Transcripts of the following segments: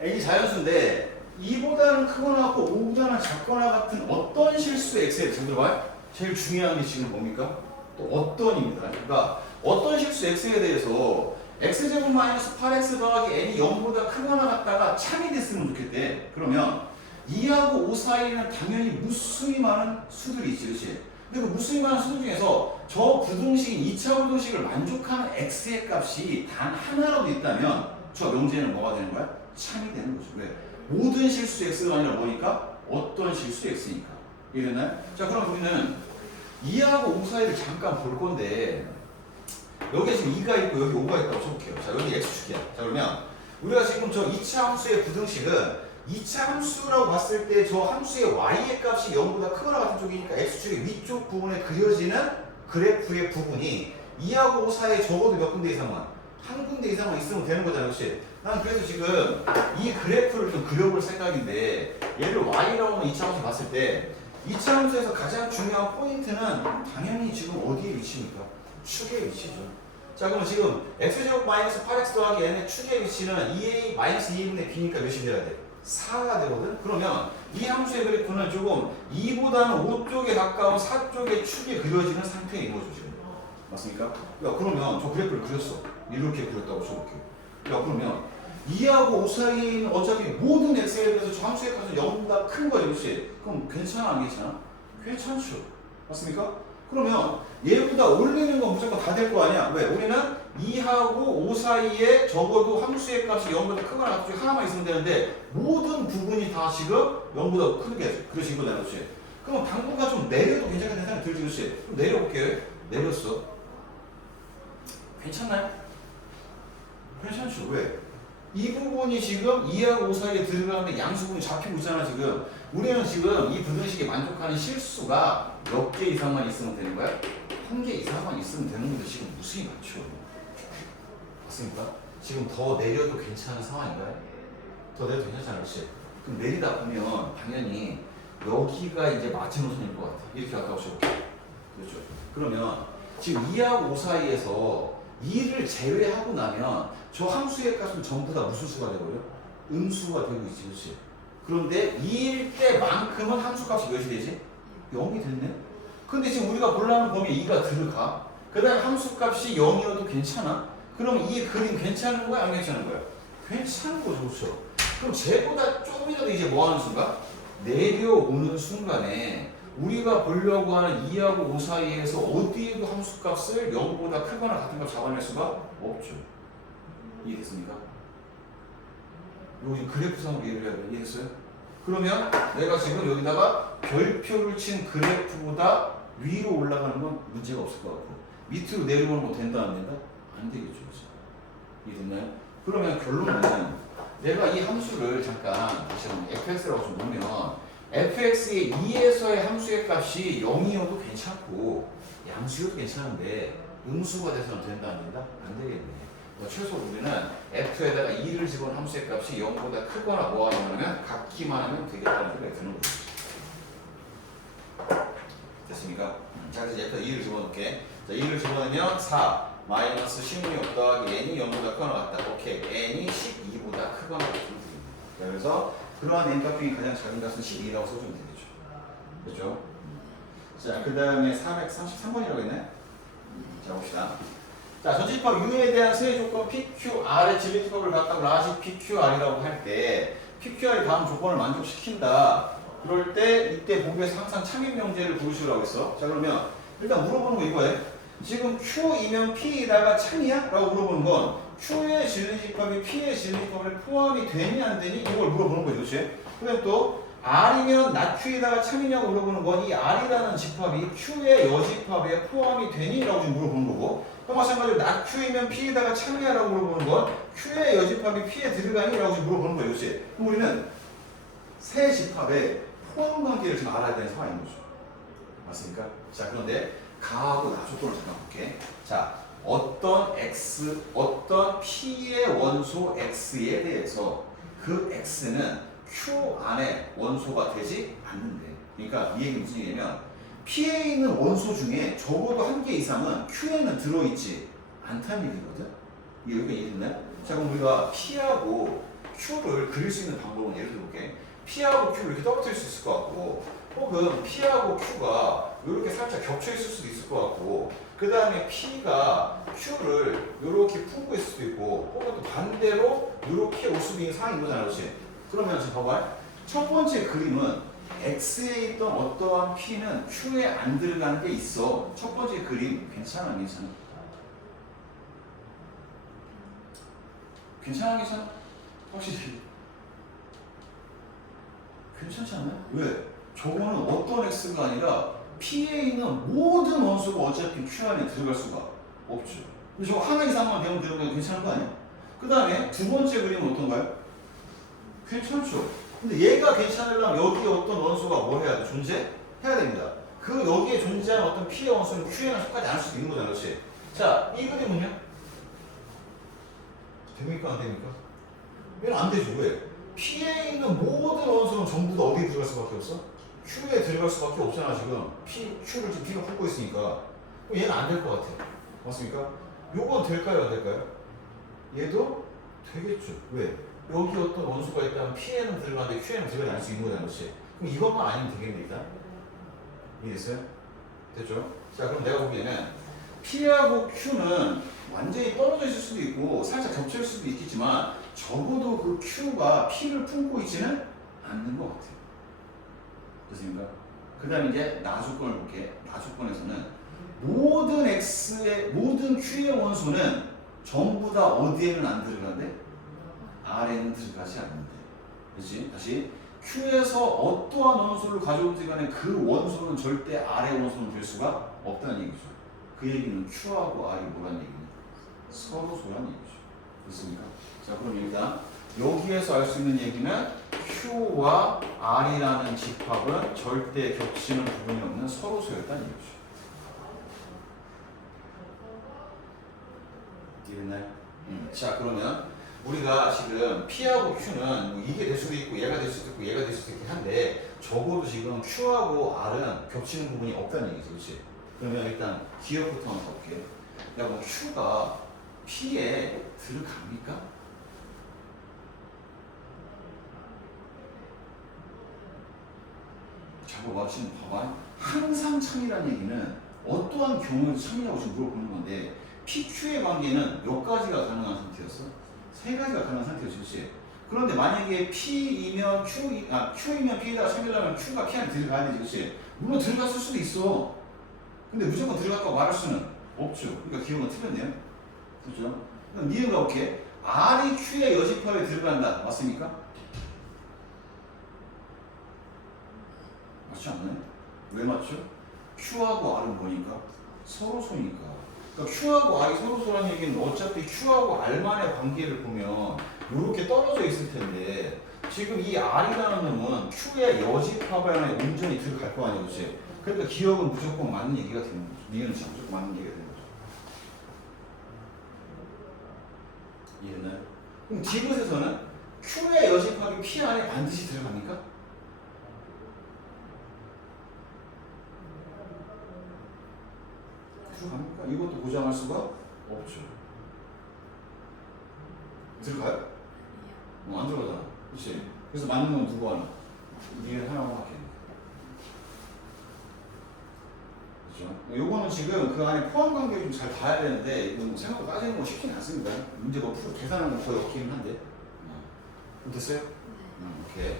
n이 자연수인데 2보다는 크거나 같고 5보다는 작거나 같은 어떤 실수 x에 잘 들어봐요. 제일 중요한 게 지금 뭡니까? 또 어떤입니다. 그러니까 어떤 실수 x에 대해서 x제곱 마이너스 8x 더하기 n이 0보다 크거나 같다가 참이 됐으면 좋겠대. 그러면 2하고 5 사이에는 당연히 무수히 많은 수들이 있지, 그렇지? 근데 그 무수히 많은 수들 중에서 저 부등식인 2차 부등식을 만족하는 x의 값이 단 하나라도 있다면 저 명제는 뭐가 되는 거야? 참이 되는 거죠. 왜? 모든 실수 x가 아니라 뭐니까? 어떤 실수 x니까. 이해됐나요? 자, 그럼 우리는 2하고 5 사이를 잠깐 볼 건데 여기에 지금 2가 있고 여기 5가 있다고 쳐볼게요. 자, 여기 x축이야. 자, 그러면 우리가 지금 저 2차 함수의 부등식은 2차 함수라고 봤을 때 저 함수의 y의 값이 0보다 크거나 같은 쪽이니까 x축의 위쪽 부분에 그려지는 그래프의 부분이 2하고 5 사이에 적어도 몇 군데 이상만 한 군데 이상만 있으면 되는 거잖아요, 혹시? 난 그래서 지금 이 그래프를 좀 그려볼 생각인데 얘를 y라고 하는 2차 함수 봤을 때 2차 함수에서 가장 중요한 포인트는 당연히 지금 어디에 위치입니까? 축의 위치죠. 자, 그럼 지금 x제곱 마이너스 8x 더하기 n의 축의 위치는 2a 마이너스 2분의 b니까 몇이 돼야 돼? 4가 되거든? 그러면 이 함수의 그래프는 조금 2보다는 5쪽에 가까운 4쪽의 축이 그려지는 상태인 거죠, 지금. 맞습니까? 야, 그러면 저 그래프를 그렸어. 이렇게 그렸다고 쳐볼게요. 야, 그러면 2하고 5 사이에 있는 어차피 모든 x에 대해서 저 함수의 값은 0보다 큰 거죠, 그렇지? 그럼 괜찮아, 안 괜찮아? 괜찮죠. 맞습니까? 그러면 얘보다 올리는 건 무조건 다 될 거 아니야? 왜? 우리는 2하고 5 사이에 적어도 함수의 값이 0보다 크거나 같은 중에 하나만 있으면 되는데 모든 부분이 다 지금 0보다 크게 그러신 거잖아, 그렇지? 그럼 당분간 좀 내려도 괜찮은 생각이 들지, 그렇지? 그럼 내려볼게요. 내렸어. 괜찮나요? 괜찮죠. 왜? 이 부분이 지금 2하고 5 사이에 들어가는데 양수분이 잡히고 있잖아, 지금. 우리는 지금 이 부등식에 만족하는 실수가 몇 개 이상만 있으면 되는 거야? 한 개 이상만 있으면 되는 건데 지금 무수히 많죠. 맞습니까? 지금 더 내려도 괜찮은 상황인가요? 더 내려도 괜찮잖아요, 그렇지? 그럼 내리다 보면 당연히 여기가 이제 마지노선일 것 같아. 이렇게 갔다 오셔볼게요. 그렇죠? 그러면 지금 2하고 5 사이에서 2를 제외하고 나면 저 함수의 값은 전부 다 무슨 수가 되고요? 음수가 되고 있지, 그렇지? 그런데 2일 때만큼은 함수 값이 몇이 되지? 0이 됐네? 근데 지금 우리가 보려는 범위에 2가 들어가. 그 다음에 함수 값이 0이어도 괜찮아? 그럼 이 그림 괜찮은 거야? 안 괜찮은 거야? 괜찮은 거죠, 그렇죠? 그럼 쟤보다 조금이라도 이제 뭐 하는 순간? 내려오는 순간에 우리가 보려고 하는 2하고 5 사이에서 어디에도 함수 값을 0보다 크거나 같은 걸 잡아낼 수가 없죠. 이해됐습니까? 여기 그래프상으로 이해를 해야 돼. 이해됐어요? 그러면 내가 지금 여기다가 별표를 친 그래프보다 위로 올라가는 건 문제가 없을 것 같고 밑으로 내려오는 거 된다 안 된다? 안 되겠죠. 이해됐나요? 그러면 결론은 내가 이 함수를 잠깐 다시 한번 fx라고 좀 보면 fx의 2에서의 함수의 값이 0이어도 괜찮고 양수여도 괜찮은데 음수가 돼서는 된다 안 된다? 안 되겠네. 최소 우리는 f에다가 2를 집어넣은 함수의 값이 0보다 크거나 뭐하냐면 같기만 하면 되겠다는 생각이 드는 거죠. 됐습니까? 자, 그래서 f에다 2를 집어넣을게. 자, 2를 집어넣으면 4 마이너스 16 더하기 n이 0보다 크거나 같다. 오케이. n이 12보다 크거나 같은 부분입니다. 그래서 그러한 n 값이 가장 작은 값은 12라고 써주면 되겠죠. 그렇죠? 자, 그 다음에 433번이라고 했네. 자, 봅시다. 자, 전치집합 U에 대한 세의 조건 PQR의 진리집합을 갖다가 라지 PQR이라고 할 때 PQR이 다음 조건을 만족시킨다. 그럴 때 이때 보기에서 항상 참인 명제를 부르시라고 했어. 자, 그러면 일단 물어보는 거 이거예요. 지금 Q이면 P에다가 참이야? 라고 물어보는 건 Q의 진리집합이 P의 진리집합에 포함이 되니 안 되니? 이걸 물어보는 거죠, 그렇지? 그다음 또 R이면 낮 Q에다가 참이냐고 물어보는 건 이 R이라는 집합이 Q의 여집합에 포함이 되니? 라고 지금 물어보는 거고 또 마찬가지로 낮 Q이면 P에다가 참이냐라고 물어보는 건 Q의 여집합이 P에 들어가니? 라고 지금 물어보는 거예요, 그렇지? 그럼 우리는 세 집합의 포함 관계를 지금 알아야 되는 상황인 거죠. 맞습니까? 자, 그런데 가하고 나 조건을 잠깐 볼게. 자, 어떤 x, 어떤 p의 원소 x에 대해서 그 x는 q 안에 원소가 되지 않는데. 그러니까 이 얘기 무슨 얘기냐면 P에 있는 원소 중에 적어도 한 개 이상은 Q에는 들어있지 않다는 얘기거든. 이게 여기가 이해됐나요? 자, 그럼 우리가 P하고 Q를 그릴 수 있는 방법은 예를 들어볼게. P하고 Q를 이렇게 떨어뜨릴 수 있을 것 같고, 혹은 P하고 Q가 이렇게 살짝 겹쳐 있을 수도 있을 것 같고, 그 다음에 P가 Q를 이렇게 품고 있을 수도 있고, 혹은 또 반대로 이렇게 올 수도 있는 상황인 거잖아, 그렇지? 그러면 지금 봐봐요. 첫 번째 그림은 X에 있던 어떠한 P는 Q에 안 들어가는 게 있어. 첫 번째 그림 괜찮아, 안 괜찮아? 괜찮아, 괜찮아? 확실히 괜찮지 않나요? 왜? 저거는 어떤 X가 아니라 P에 있는 모든 원소가 어차피 Q 안에 들어갈 수가 없죠. 근데 저거 하나 이상만 되면 되는 게 괜찮은 거 아니야? 그 다음에 두 번째 그림은 어떤가요? 괜찮죠. 근데 얘가 괜찮으려면 여기에 어떤 원소가 뭐 해야 돼? 존재해야 됩니다. 그 여기에 존재하는 어떤 P의 원소는 Q에는 속하지 않을 수도 있는 거잖아, 그렇지? 자, 이 그림은요? 됩니까? 안 됩니까? 얘는 안 되죠. 왜? P에 있는 모든 원소는 전부 다 어디에 들어갈 수밖에 없어? Q에 들어갈 수밖에 없잖아, 지금. Q를 지금 P가 품고 있으니까. 그럼 얘는 안 될 것 같아. 맞습니까? 요건 될까요, 안 될까요? 얘도 되겠죠. 왜? 여기 어떤 원소가 있다면 P에는 들어가는데 Q에는 들어가지 않을 수 있는 거잖아, 그렇지? 그럼 이것만 아니면 되겠네, 일단. 이해됐어요? 됐죠? 자, 그럼 내가 보기에는 P하고 Q는 완전히 떨어져 있을 수도 있고 살짝 겹쳐 있을 수도 있겠지만 적어도 그 Q가 P를 품고 있지는 않는 것 같아요. 됐습니까? 그 다음에 이제 나조건을 볼게. 나조건에서는 모든 Q의 원소는 전부 다 어디에는 안 들어가는데 R에는 들어가지 않는데. 그렇지? 다시 Q에서 어떠한 원소를 가져오든지 간에 그 원소는 절대 R의 원소는 될 수가 없다는 얘기죠. 그 얘기는 Q하고 R이 뭐라는 얘기냐? 서로 소란 얘기죠. 됐습니까? 자, 그럼 일단 여기에서 알 수 있는 얘기는 Q와 R이라는 집합은 절대 겹치는 부분이 없는 서로 소였다는 얘기죠. 이해됐나요? 자, 그러면 우리가 지금 P하고 Q는 뭐 이게 될 수도 있고 얘가 될 수도 있고 얘가 될 수도 있긴 한데 적어도 지금 Q하고 R은 겹치는 부분이 없다는 얘기죠. 그렇지? 그러면 일단 기억부터 한번 볼게요. 야, 뭐 Q가 P에 들어갑니까? 자꾸 지금 봐봐. 항상 참이라는 얘기는 어떠한 경우에도 참이라고 지금 물어보는 건데 PQ의 관계는 몇 가지가 가능한 상태였어? 세 가지가 가능한 상태였지, 그렇지? 그런데 만약에 P이면 Q이면 P에다가 참이려면 Q가 P 안에 들어가야 되지, 그렇지? 물론 들어갔을 수도 있어. 근데 무조건 들어갔다고 말할 수는 없죠. 그러니까 기억은 틀렸네요. 그렇죠? 그럼 니은가 어떻게? R이 Q의 여집합에 들어간다. 맞습니까? 맞지 않나요? 왜 맞죠? Q하고 R은 뭐니까? 서로 소니까. 그러니까 Q하고 R이 서로 소라는 얘기는 어차피 Q하고 R만의 관계를 보면 이렇게 떨어져 있을 텐데 지금 이 R이라는 놈은 Q의 여집합 안에 온전히 들어갈 거 아니야, 그렇지? 그러니까 기억은 무조건 맞는 얘기가 되는 거죠. 니은은 무조건 맞는 얘기가 되는 거죠. 이해나요? 그럼 디귿에서는 Q의 여집합이 P 안에 반드시 들어갑니까? 들어갑니까? 이것도 보장할 수가 없죠. 들어가요? 안 들어가잖아. 그렇지? 그래서 맞는 건 누구 하나? 니은 하나만 할게. 그렇죠? 요거는 지금 그 안에 포함 관계를 좀 잘 봐야 되는데 이건 뭐 생각보다 따지는 건 쉽진 않습니다. 문제 뭐 풀어 계산하는 건 거의 없기는 한데. 됐어요? 오케이.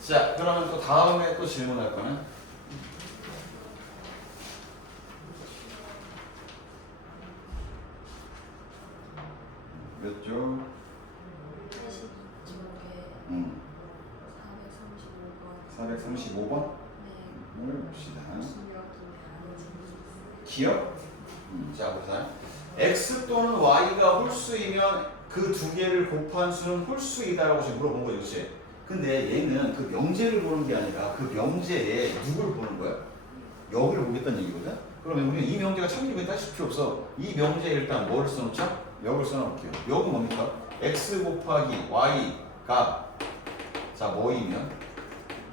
자, 그러면 또 다음에 또 질문할 거는 몇 조? 82쪽에 435번. 435번? 네. 봅시다. 기억이 기억? 자, 보자. X 또는 Y가 홀수이면 그 두 개를 곱한 수는 홀수이다라고 지금 물어본 거죠, 그렇지? 근데 얘는 그 명제를 보는 게 아니라 그 명제에 누굴 보는 거야? 여기를 보겠다는 얘기거든? 그러면 우리는 이 명제가 참이니까 따질 필요 없어. 이 명제에 일단 뭐를 써놓자? 역을 써놓을게요. 역은 뭡니까? X 곱하기 Y가 자 뭐이면?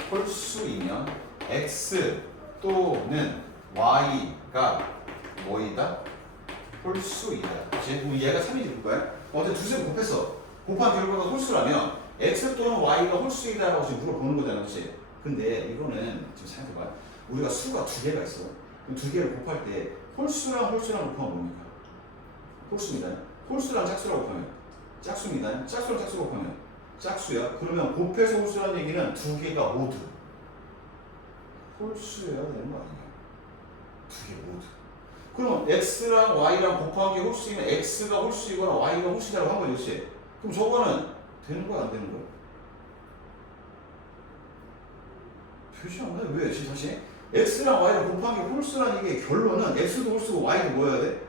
홀수이면 X 또는 Y가 뭐이다? 홀수이다. 그치? 그럼 얘가 3이 될 거야? 어제 두세 번 곱했어. 곱한 결과가 홀수라면 x 또는 y가 홀수이다라고 지금 물어보는 거잖아, 그렇지? 근데 이거는 지금 생각해봐. 우리가 수가 두 개가 있어. 그럼 두 개를 곱할 때 홀수랑 곱하면 뭡니까? 홀수입니다. 홀수랑 짝수라고 곱하면 짝수입니다. 짝수랑 짝수라고 곱하면 짝수야. 그러면 곱해서 홀수라는 얘기는 두 개가 모두 홀수여야 되는 거 아니야? 두 개 모두. 그럼 x랑 y랑 곱한 게 홀수이면 x가 홀수이거나 y가 홀수라고 한 거지, 그렇지? 그럼 저거는 되는 거야, 안 되는 거야? 되지 않나요? 왜? 지금 다시 x랑 y랑 곱한 게 홀수라는 얘기의 결론은 x도 홀수고 y도 뭐여야 돼?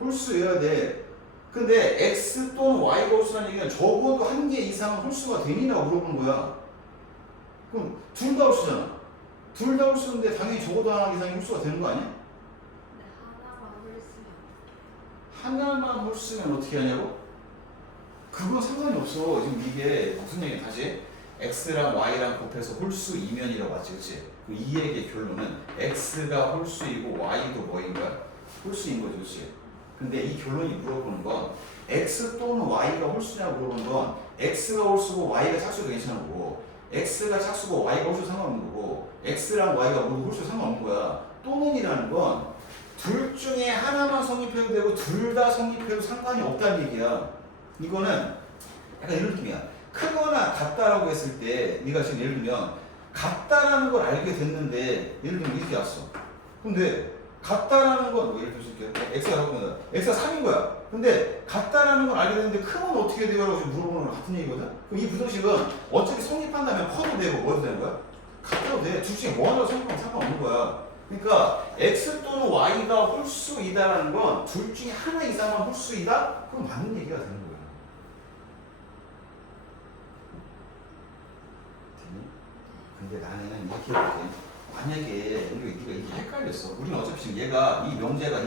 홀수여야 돼. 근데 x 또는 y가 홀수라는 얘기는 적어도 한 개 이상은 홀수가 되니라고 물어보는 거야. 그럼 둘 다 홀수잖아. 둘 다 홀수인데 당연히 적어도 하나 이상이 홀수가 되는 거 아니야? 네, 하나만 홀수면. 하나만 홀수면 어떻게 하냐고? 그건 상관이 없어. 지금 이게 무슨 얘기야? 다시 x랑 y랑 곱해서 홀수 이면이라고 하지, 그렇지? 이 얘기의 결론은 x가 홀수이고 y도 뭐인 거야? 홀수인 거지, 그렇지? 근데 이 결론이 물어보는 건 x 또는 y가 홀수냐고 물어보는 건 x가 홀수고 y가 짝수도 괜찮은 거고 x가 짝수고 y가 홀수 상관없는 거고 x랑 y가 모두 홀수 상관없는 거야. 또는이라는 건 둘 중에 하나만 성립해도 되고 둘 다 성립해도 상관이 없다는 얘기야. 이거는 약간 이런 느낌이야. 크거나 같다라고 했을 때 네가 지금 예를 들면 같다라는 걸 알게 됐는데 예를 들면 이렇게 왔어. 근데 같다라는 건 예를 들어서 x가 잡으면 x가 3인 거야. 근데 같다라는 걸 알게 됐는데 크면 어떻게 돼요? 라고 지금 물어보는 거랑 같은 얘기거든. 그럼 이 부등식은 어차피 성립한다면 커도 되고 뭐도 되는 거야? 같아도 돼. 둘 중에 뭐 하나 성립하면 상관없는 거야. 그러니까 x 또는 y가 홀수이다라는 건 둘 중에 하나 이상만 홀수이다? 그럼 맞는 얘기가 되는 거야. 근데 나는 이렇게 볼게. 만약에 네가 이게 헷갈렸어. 우리는 어차피 지금 얘가 이 명제가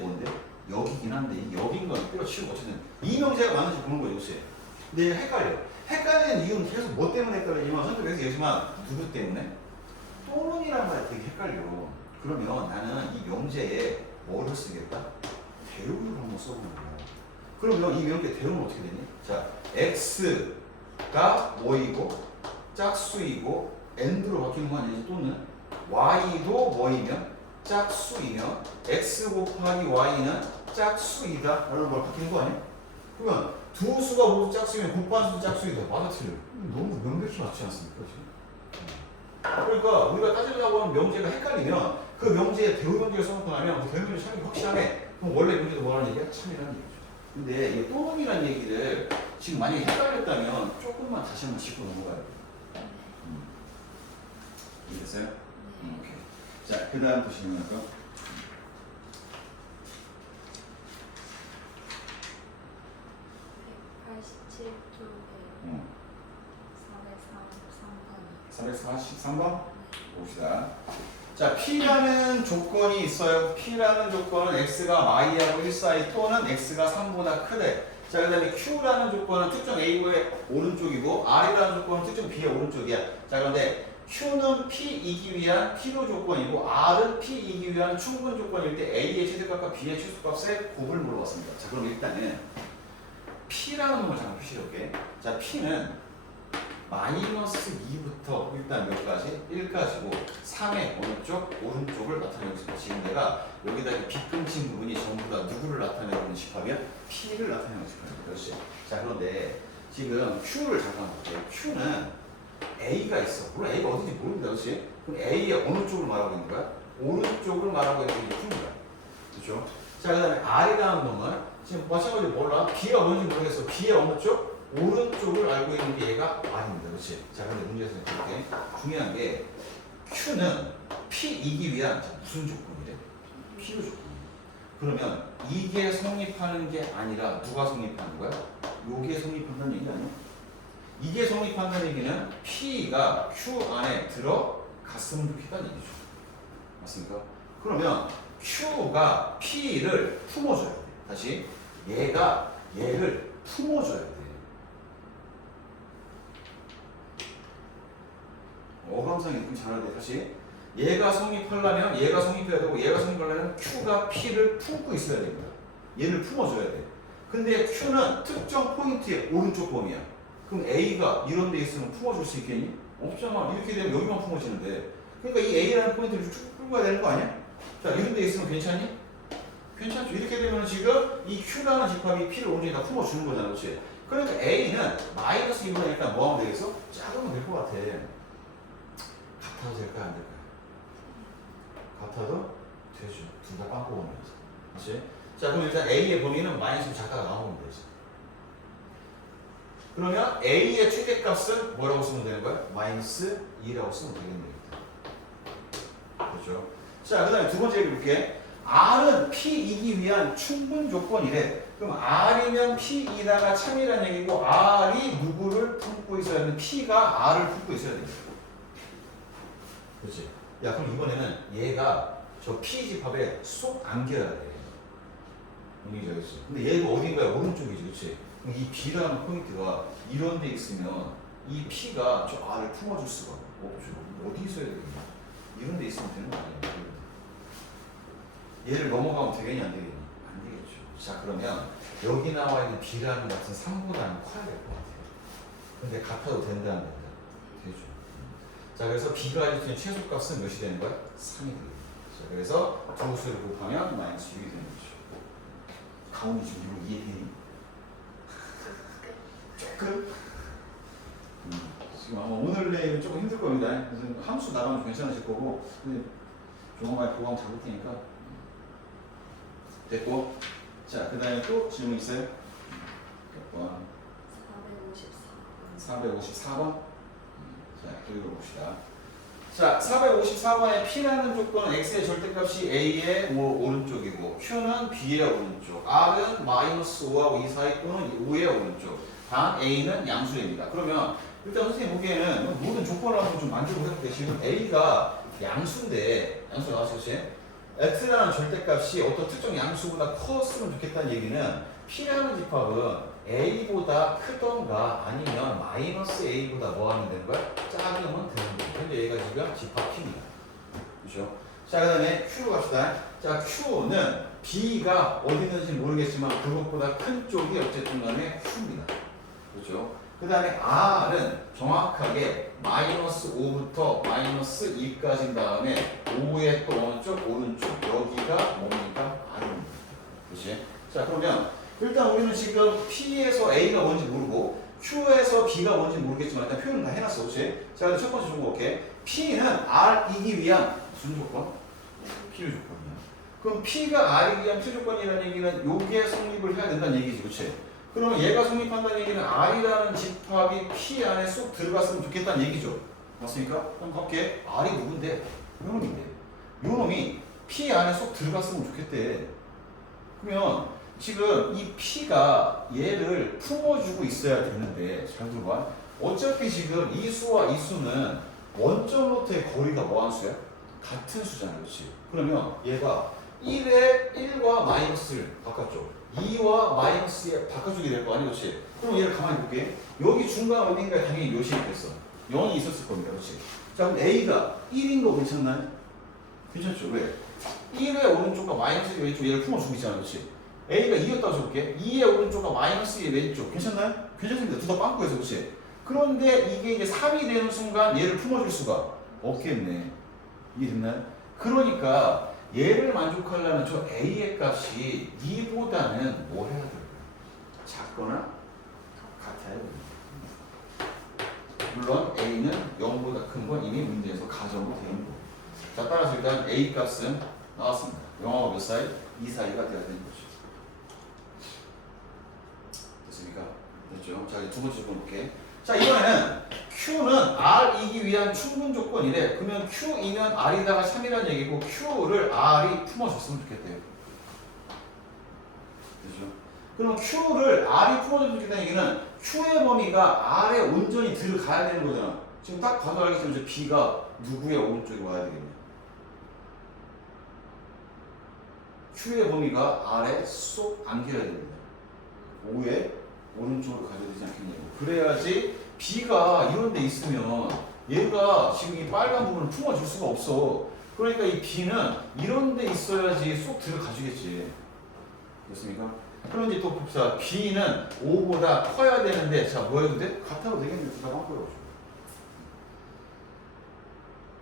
뭔데? 여기긴 한데 이 여긴 건 때려치우고 어쨌든 이 명제가 맞는지 보는 거지, 그렇지? 근데 헷갈려. 헷갈리는 이유는 계속 뭐 때문에 헷갈리냐면 선생님께서 얘기했지만 누구 때문에? 또는이란 말이 되게 헷갈려. 그러면 나는 이 명제에 뭐를 쓰겠다? 대응을 한번 써보는 거야. 그러면 이 명제 대응은 어떻게 되니? 자, x가 뭐이고 짝수이고 n드로 바뀌는 거 아니지? 또는 y도 뭐이면 짝수이면 x 곱하기 y는 짝수이다 라는 걸 바뀌는 거 아니야? 그러면 두 수가 모두 짝수이면 곱반수 짝수이다. 맞아, 틀려. 너무 명백히 맞지 않습니까? 지금? 그러니까 우리가 따지려고 하는 명제가 헷갈리면 그 명제에 대우 명제를 써놓고 나면 그 대우 명제 참이 확실하네. 그럼 원래 명제도 뭐라는 얘기야? 참이라는 얘기죠. 근데 이 또는이라는 얘기를 지금 만약에 헷갈렸다면 조금만 다시 한번 짚고 넘어가야 돼. 이해됐어요? 오케이. 자, 그 다음 보시면 할까? 쪽에 443번 봅시다. 자, P라는 조건이 있어요. P라는 조건은 X가 Y하고 1 사이 또는 X가 3보다 크대. 자, 그 다음에 Q라는 조건은 특정 A의 오른쪽이고 R이라는 조건은 특정 B의 오른쪽이야. 자, 그런데 Q는 P이기 위한 필요 조건이고 R은 P이기 위한 충분 조건일 때 A의 최대값과 B의 최소값의 곱을 물어봤습니다. 자, 그럼 일단은 P라는 놈을 잠깐 표시해볼게. 자, P는 마이너스 2부터 일단 몇 가지? 1까지고 3의 어느 쪽? 오른쪽을 나타내고 있습니다. 지금 내가 여기다 빗금친 부분이 전부 다 누구를 나타내고 있는 집합이야? P를 나타내고 있는 집합이야. 그렇지. 자, 그런데 지금 Q를 잠깐 볼게요. Q는 A가 있어. 물론 A가 어딘지 모른다. 그렇지? 그럼 A의 어느 쪽을 말하고 있는 거야? 오른쪽을 말하고 있는 게 Q입니다. 그렇죠? 자, 그 다음에 R이라는 놈은 지금 마찬가지로 몰라. B가 뭔지 모르겠어. B의 어느 쪽? 오른쪽을 알고 있는 게 얘가 R입니다. 그렇지? 자, 근데 문제에서 이렇게 중요한 게 Q는 P이기 위한 무슨 조건이래? 필요 조건. 그러면 이게 성립하는 게 아니라 누가 성립하는 거야? 요게 성립한다는 얘기 아니야? 이게 성립한다는 얘기는 P가 Q 안에 들어갔으면 좋겠다는 얘기죠. 맞습니까? 그러면 Q가 P를 품어줘야 돼. 다시 얘가 얘를 품어줘야 돼. 어감상이 좀 잘해야 돼. 다시 얘가 성립하려면 얘가 성립해야 되고 얘가 성립하려면 Q가 P를 품고 있어야 됩니다. 얘를 품어줘야 돼. 근데 Q는 특정 포인트의 오른쪽 범위야. 그럼 A가 이런 데 있으면 품어줄 수 있겠니? 없잖아. 이렇게 되면 여기만 품어지는데. 그러니까 이 A라는 포인트를 쭉 끌고 가야 되는 거 아니야? 자, 이런 데 있으면 괜찮니? 괜찮죠. 이렇게 되면 지금 이 Q라는 집합이 P를 온전히 다 품어주는 거잖아. 그렇지? 그러니까 A는 마이너스 2보다 일단 뭐 하면 되겠어? 작으면 될 것 같아. 같아도 될까 안 될까? 같아도 되죠. 둘 다 빵꾸 보면서. 그렇지? 자, 그럼 일단 A의 범위는 마이너스 작다가 나오면 되지. 그러면 A의 최대값은 뭐라고 쓰면 되는 거야? 마이너스 2라고 쓰면 되겠네요. 그렇죠? 자, 그 다음에 두 번째 예를 볼게. R은 P이기 위한 충분 조건이래. 그럼 R이면 P이다가 참이란 얘기고 R이 누구를 품고 있어야 되는 P가 R을 품고 있어야 됩니다. 그렇지? 야, 그럼 이번에는 얘가 저 P 집합에 쏙 안겨야 돼. 이기적이지. 근데 얘가 어딘가에 오른쪽이지, 그렇지? 그럼 이 B라는 포인트가 이런 데 있으면 이 P가 저 R을 품어줄 수가 없죠. 어디 있어야 되겠냐? 이런 데 있으면 되는 거 아니에요? 얘를 넘어가면 되겠니 안 되겠니? 안 되겠죠. 자, 그러면 여기 나와 있는 B라는 값은 3보다는 커야 될 것 같아요. 근데 같아도 된다 안 된다? 되죠. 자, 그래서 B가 가질 수 있는 최소값은 몇이 되는 거야? 3이 되는 거야. 자, 그래서 두 수를 곱하면 마이너스 6이 되는 거죠. 가온이 지금 이거 이해되니? 조금? 지금 아마 오늘 내일은 조금 힘들 겁니다. 그래서 함수 나가면 괜찮으실 거고 조금만 보강 잡을 테니까 됐고. 자, 그 다음에 또 질문 있어요? 몇 번? 454번. 자, 또 읽어봅시다. 자, 454번의 P라는 조건은 X의 절대값이 A의 오른쪽이고 Q는 B의 오른쪽, R은 마이너스 5하고 2 사이 또는 5의 오른쪽, 단 A는 양수입니다. 그러면 일단 선생님 보기에는 모든 조건을 한번 좀 만들고 해볼게요. 지금 A가 양수인데, 양수 나왔었지? X라는 절대값이 어떤 특정 양수보다 컸으면 좋겠다는 얘기는 P라는 집합은 A보다 크던가 아니면 마이너스 A보다 뭐 하면 되는 거야? 작으면 되는 거야. 근데 얘가 지금 집합 P입니다. 그렇죠? 자, 그 다음에 Q로 갑시다. 자, Q는 B가 어디 있는지 모르겠지만 그것보다 큰 쪽이 어쨌든 간에 Q입니다. 그렇죠? 그 다음에 R은 정확하게 마이너스 5부터 마이너스 2까지인 다음에 5의 또 어느 쪽? 오른쪽. 여기가 뭡니까? R입니다. 그렇지? 자, 그러면 일단 우리는 지금 P에서 A가 뭔지 모르고 Q에서 B가 뭔지 모르겠지만 일단 표현을 다 해놨어. 그렇지? 자, 첫 번째 조건 볼게. P는 R이기 위한 무슨 조건? 필요 조건이야. 그럼 P가 R이기 위한 필요 조건이라는 얘기는 요게 성립을 해야 된다는 얘기지. 그렇지? 그러면 얘가 성립한다는 얘기는 R이라는 집합이 P 안에 쏙 들어갔으면 좋겠다는 얘기죠. 맞습니까? 그럼 볼게. R이 누군데? 요 놈인데. 요 놈이 P 안에 쏙 들어갔으면 좋겠대. 그러면 지금 이 P가 얘를 품어주고 있어야 되는데, 잘 들어봐. 어차피 지금 이 수와 이 수는 원점로부터의 거리가 뭐한 수야? 같은 수잖아. 그렇지? 그러면 얘가 1과 마이너스를 바꿨죠. 2와 마이너스의 바깥쪽이 될 거 아니야, 그렇지? 그럼 얘를 가만히 볼게. 여기 중간 어딘가에 당연히 요식이 됐어. 0이 있었을 겁니다, 그렇지? 자, 그럼 A가 1인 거 괜찮나요? 괜찮죠? 왜? 1의 오른쪽과 마이너스의 왼쪽 얘를 품어주고 있잖아, 그렇지? A가 2였다고 해볼게. 2의 오른쪽과 마이너스의 왼쪽 괜찮나요? 괜찮습니다. 둘 다 빵꾸해서, 그렇지? 그런데 이게 이제 3이 되는 순간 얘를 품어줄 수가 없겠네. 이해됐나요? 그러니까 얘를 만족하려면 저 A의 값이 2보다는 뭘 해야 될까요? 작거나 같아야 됩니다. 물론 A는 0보다 큰 건 이미 문제에서 가정으로 되어 있는 거고. 자, 따라서 일단 A 값은 나왔습니다. 0하고 몇 사이? 2 사이가 되어야 되는 거죠. 됐습니까? 됐죠? 자, 이제 두 번째 조건 볼게. 자, 이번에는 Q는 R이기 위한 충분 조건이래. 그러면 Q이면 R이다가 3이라는 얘기고 Q를 R이 품어줬으면 좋겠대요. 그죠? 그럼 Q를 R이 품어줬으면 좋겠다는 얘기는 Q의 범위가 R에 온전히 들어가야 되는 거잖아. 지금 딱 봐도 알겠지만 이제 B가 누구의 오른쪽에 와야 되겠냐. Q의 범위가 R에 쏙 안겨야 됩니다. 5의 오른쪽으로 가져야 되지 않겠냐고. 그래야지 B가 이런 데 있으면 얘가 지금 이 빨간 부분을 품어줄 수가 없어. 그러니까 이 B는 이런 데 있어야지 쏙 들어가주겠지. 됐습니까? 그럼 이제 또 봅시다. B는 5보다 커야 되는데, 자, 뭐 해도 돼? 같아도 되겠네. 둘다 바꿔요.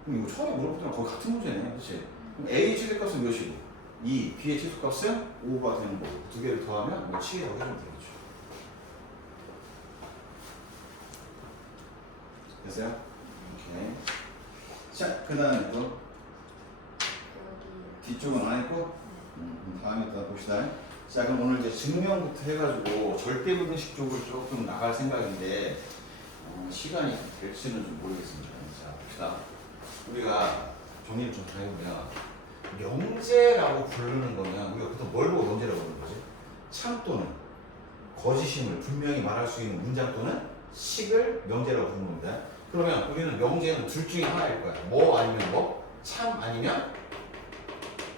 그럼 이거 처음에 물어봤던 거랑 거의 같은 문제네. 그치? 그럼 A 최대값은 몇이고, B의 최소값은 5가 되는 거고, 두 개를 더하면 뭐 7이라고 해주면 되겠죠. 됐어요? 오케이. 자, 그 다음에 또 여기 뒤쪽은 안 했고, 그럼 다음에 또 봅시다. 자, 그럼 오늘 이제 증명부터 해가지고 절대부등식 쪽을 조금 나갈 생각인데 시간이 될지는 좀 모르겠습니다. 자, 봅시다. 우리가 정리를 좀 더 해보면 명제라고 부르는 거면 우리가 보통 뭘 보고 명제라고 부르는 거지? 참 또는 거짓임을 분명히 말할 수 있는 문장 또는 식을 명제라고 부르는 겁니다. 그러면 우리는 명제는 둘 중에 하나일 거야. 뭐 아니면 뭐? 참 아니면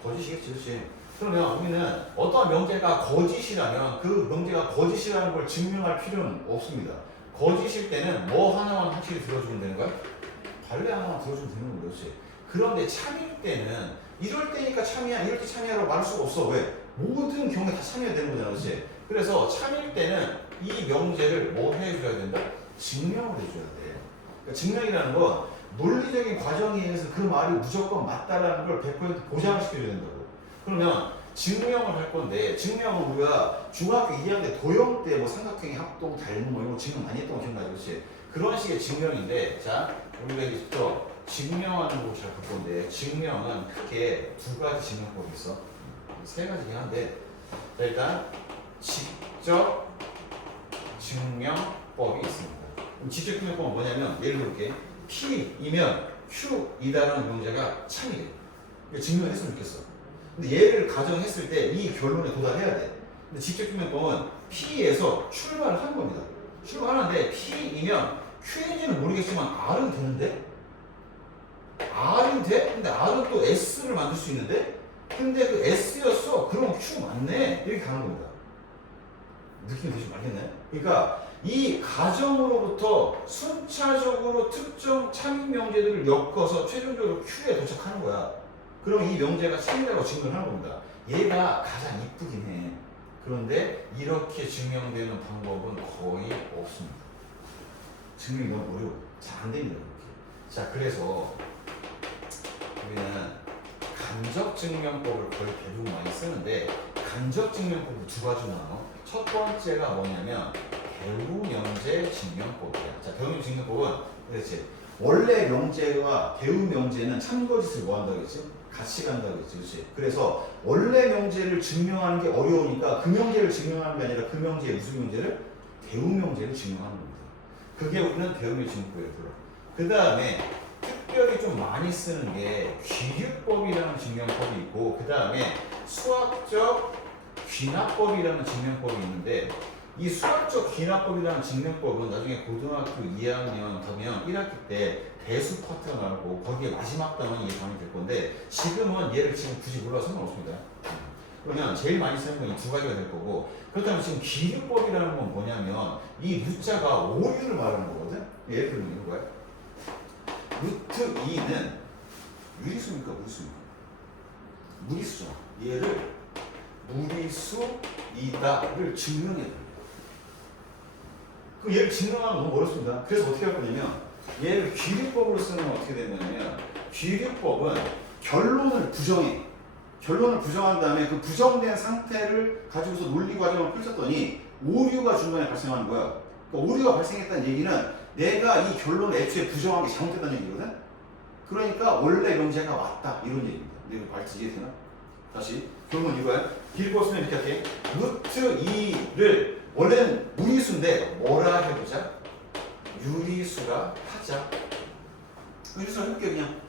거짓이겠지, 그렇지? 그러면 우리는 어떤 명제가 거짓이라면 그 명제가 거짓이라는 걸 증명할 필요는 없습니다. 거짓일 때는 뭐 하나만 확실히 들어주면 되는 거야? 관례 하나만 들어주면 되는 거지. 그런데 참일 때는 이럴 때니까 참이야, 이럴 때 참이야라고 말할 수가 없어. 왜? 모든 경우에 다 참여야 되는 거잖아, 그렇지? 그래서 참일 때는 이 명제를 뭐 해줘야 된다? 증명을 해줘야 돼. 그러니까 증명이라는 건 논리적인 과정에 의해서 그 말이 무조건 맞다라는 걸 100% 보장을 시켜줘야 된다고. 그러면 증명을 할 건데, 증명은 우리가 중학교 2학년 때 도형 때 뭐 삼각형의 합동, 닮음 뭐 이런 거 증명 많이 했던 거 기억나지, 그렇지? 그런 식의 증명인데, 자, 우리가 이제부터 증명하는 걸 잘 볼 건데, 증명은 크게 두 가지 증명법이 있어. 세 가지긴 한데, 자, 일단 직접 증명법이 있습니다. 그럼 직접 증명법은 뭐냐면, 예를 들어볼게. P이면 Q이다라는 명제가 참이래. 이거 증명했으면 좋겠어. 근데 얘를 가정했을 때 이 결론에 도달해야 돼. 근데 직접 증명법은 P에서 출발을 하는 겁니다. 출발하는데 P이면 Q인지는 모르겠지만 R은 되는데? R은 돼? 근데 R은 또 S를 만들 수 있는데? 근데 그 S였어. 그럼 Q 맞네. 이렇게 가는 겁니다. 느낌이 대충 알겠네? 그러니까 이 가정으로부터 순차적으로 특정 참인 명제들을 엮어서 최종적으로 Q에 도착하는 거야. 그럼 이 명제가 참이라고 증명하는 겁니다. 얘가 가장 이쁘긴 해. 그런데 이렇게 증명되는 방법은 거의 없습니다. 증명이 너무 어려워. 잘 안 됩니다. 그렇게. 자, 그래서 우리는 간접 증명법을 거의 대부분 많이 쓰는데, 간접 증명법을 두 가지로 나눠. 첫 번째가 뭐냐면 배우 명제 증명법이야. 자, 배우 명제 증명법은 그렇지. 원래 명제와 배우 명제는 참거짓을 뭐 한다고 했지? 같이 간다고 했지, 그렇지? 그래서 원래 명제를 증명하는 게 어려우니까 그 명제를 증명하는 게 아니라 그 명제의 무슨 명제를? 배우 명제를 증명하는 겁니다. 그게 우리는 배우 명제 증명법에 들어. 그 다음에 특별히 좀 많이 쓰는 게 귀류법이라는 증명법이 있고, 그 다음에 수학적 귀납법이라는 증명법이 있는데, 이 수학적 귀납법이라는 증명법은 나중에 고등학교 2학년 가면 1학기 때 대수 파트가 나오고 거기에 마지막 단원이 이게 담이 될 건데, 지금은 얘를 지금 굳이 몰라도 상관없습니다. 그러면 제일 많이 쓰는 건 이 두 가지가 될 거고, 그렇다면 지금 귀류법이라는 건 뭐냐면 이 루자가 오류를 말하는 거거든? 예를 들면 이런 거야. 루트 2는 유리수입니까? 무리수입니까? 무리수죠. 얘를 무리수이다를 증명해야 돼요. 그럼 얘를 증명하면 너무 어렵습니다. 그래서 어떻게 할 거냐면 얘를 귀류법으로 쓰는 건 어떻게 되냐면, 귀류법은 결론을 부정해. 결론을 부정한 다음에 그 부정된 상태를 가지고서 논리 과정을 펼쳤더니 오류가 중간에 발생하는 거야. 그러니까 오류가 발생했다는 얘기는 내가 이 결론을 애초에 부정한 게 잘못됐다는 얘기거든? 그러니까 원래 명제가 맞다. 이런 얘기입니다. 근데 이거 말투 이해되나? 다시. 결론 이거야. 귀류법 쓰면 이렇게 할게. 루트 2를 원래는 무리수인데 뭐라 해보자? 유리수라 하자. 유리수라 해볼게. 그냥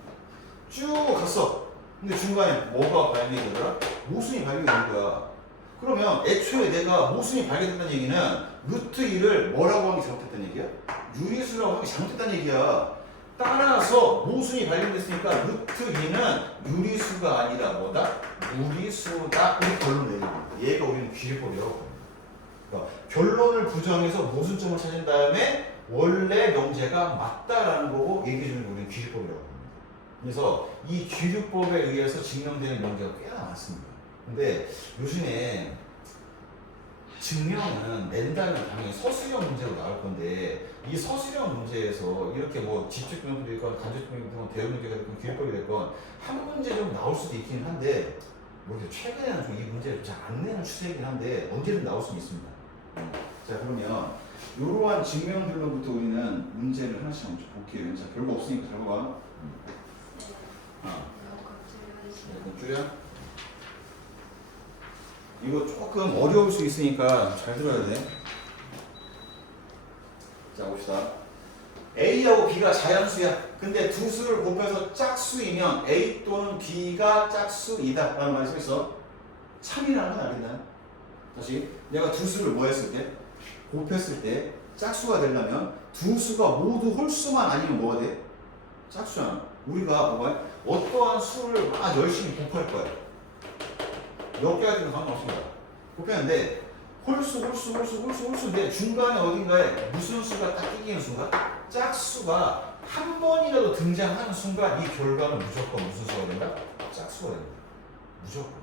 쭉 갔어. 근데 중간에 뭐가 발견이 되더라? 모순이 발견이 된 거야. 그러면 애초에 내가 모순이 발견됐다는 얘기는 루트 2를 뭐라고 하는 게 잘못됐다는 얘기야? 유리수라고 하는 게 잘못됐다는 얘기야. 따라서 모순이 발견됐으니까 루트 2는 유리수가 아니라 뭐다? 무리수다. 이렇게 결론을 내는 거야. 얘가 우리는 귀류법이라고 합니다. 그러니까 결론을 부정해서 모순점을 찾은 다음에 원래 명제가 맞다라는 거고 얘기해주는 게 우리는 귀류법이라고 합니다. 그래서 이 귀류법에 의해서 증명되는 명제가 꽤나 많습니다. 근데 요즘에 증명은 낸다면 당연히 서술형 문제로 나올 건데 이 서술형 문제에서 이렇게 뭐 집중력도 있건 간접증명도 있건 대응 문제가 됐건 기획법이 됐건 한 문제 좀 나올 수도 있긴 한데 모르겠어요. 최근에는 좀 이 문제를 잘 안 내는 추세이긴 한데 언제든 나올 수 있습니다. 자 그러면 이러한 증명들로부터 우리는 문제를 하나씩 한번 볼게요. 자 별거 없으니까 잘 봐. 이거 줄여. 이거 조금 어려울 수 있으니까 잘 들어야 돼. 자 봅시다. A하고 B가 자연수야. 근데 두 수를 곱해서 짝수이면 A 또는 B가 짝수이다 라는 말이 써있어. 참이라는 건 알겠나요? 다시 내가 두 수를 뭐 했을 때? 곱했을 때 짝수가 되려면 두 수가 모두 홀수만 아니면 뭐가 돼? 짝수야. 우리가 뭐가 어떠한 수를 막 열심히 곱할 거야. 몇 개가 되면 상관없습니다. 곱했는데 홀수인데 중간에 어딘가에 무슨 수가 딱 끼기는 순간 짝수가 한 번이라도 등장하는 순간 이 결과는 무조건 무슨 수가 된다? 짝수가 됩니다. 무조건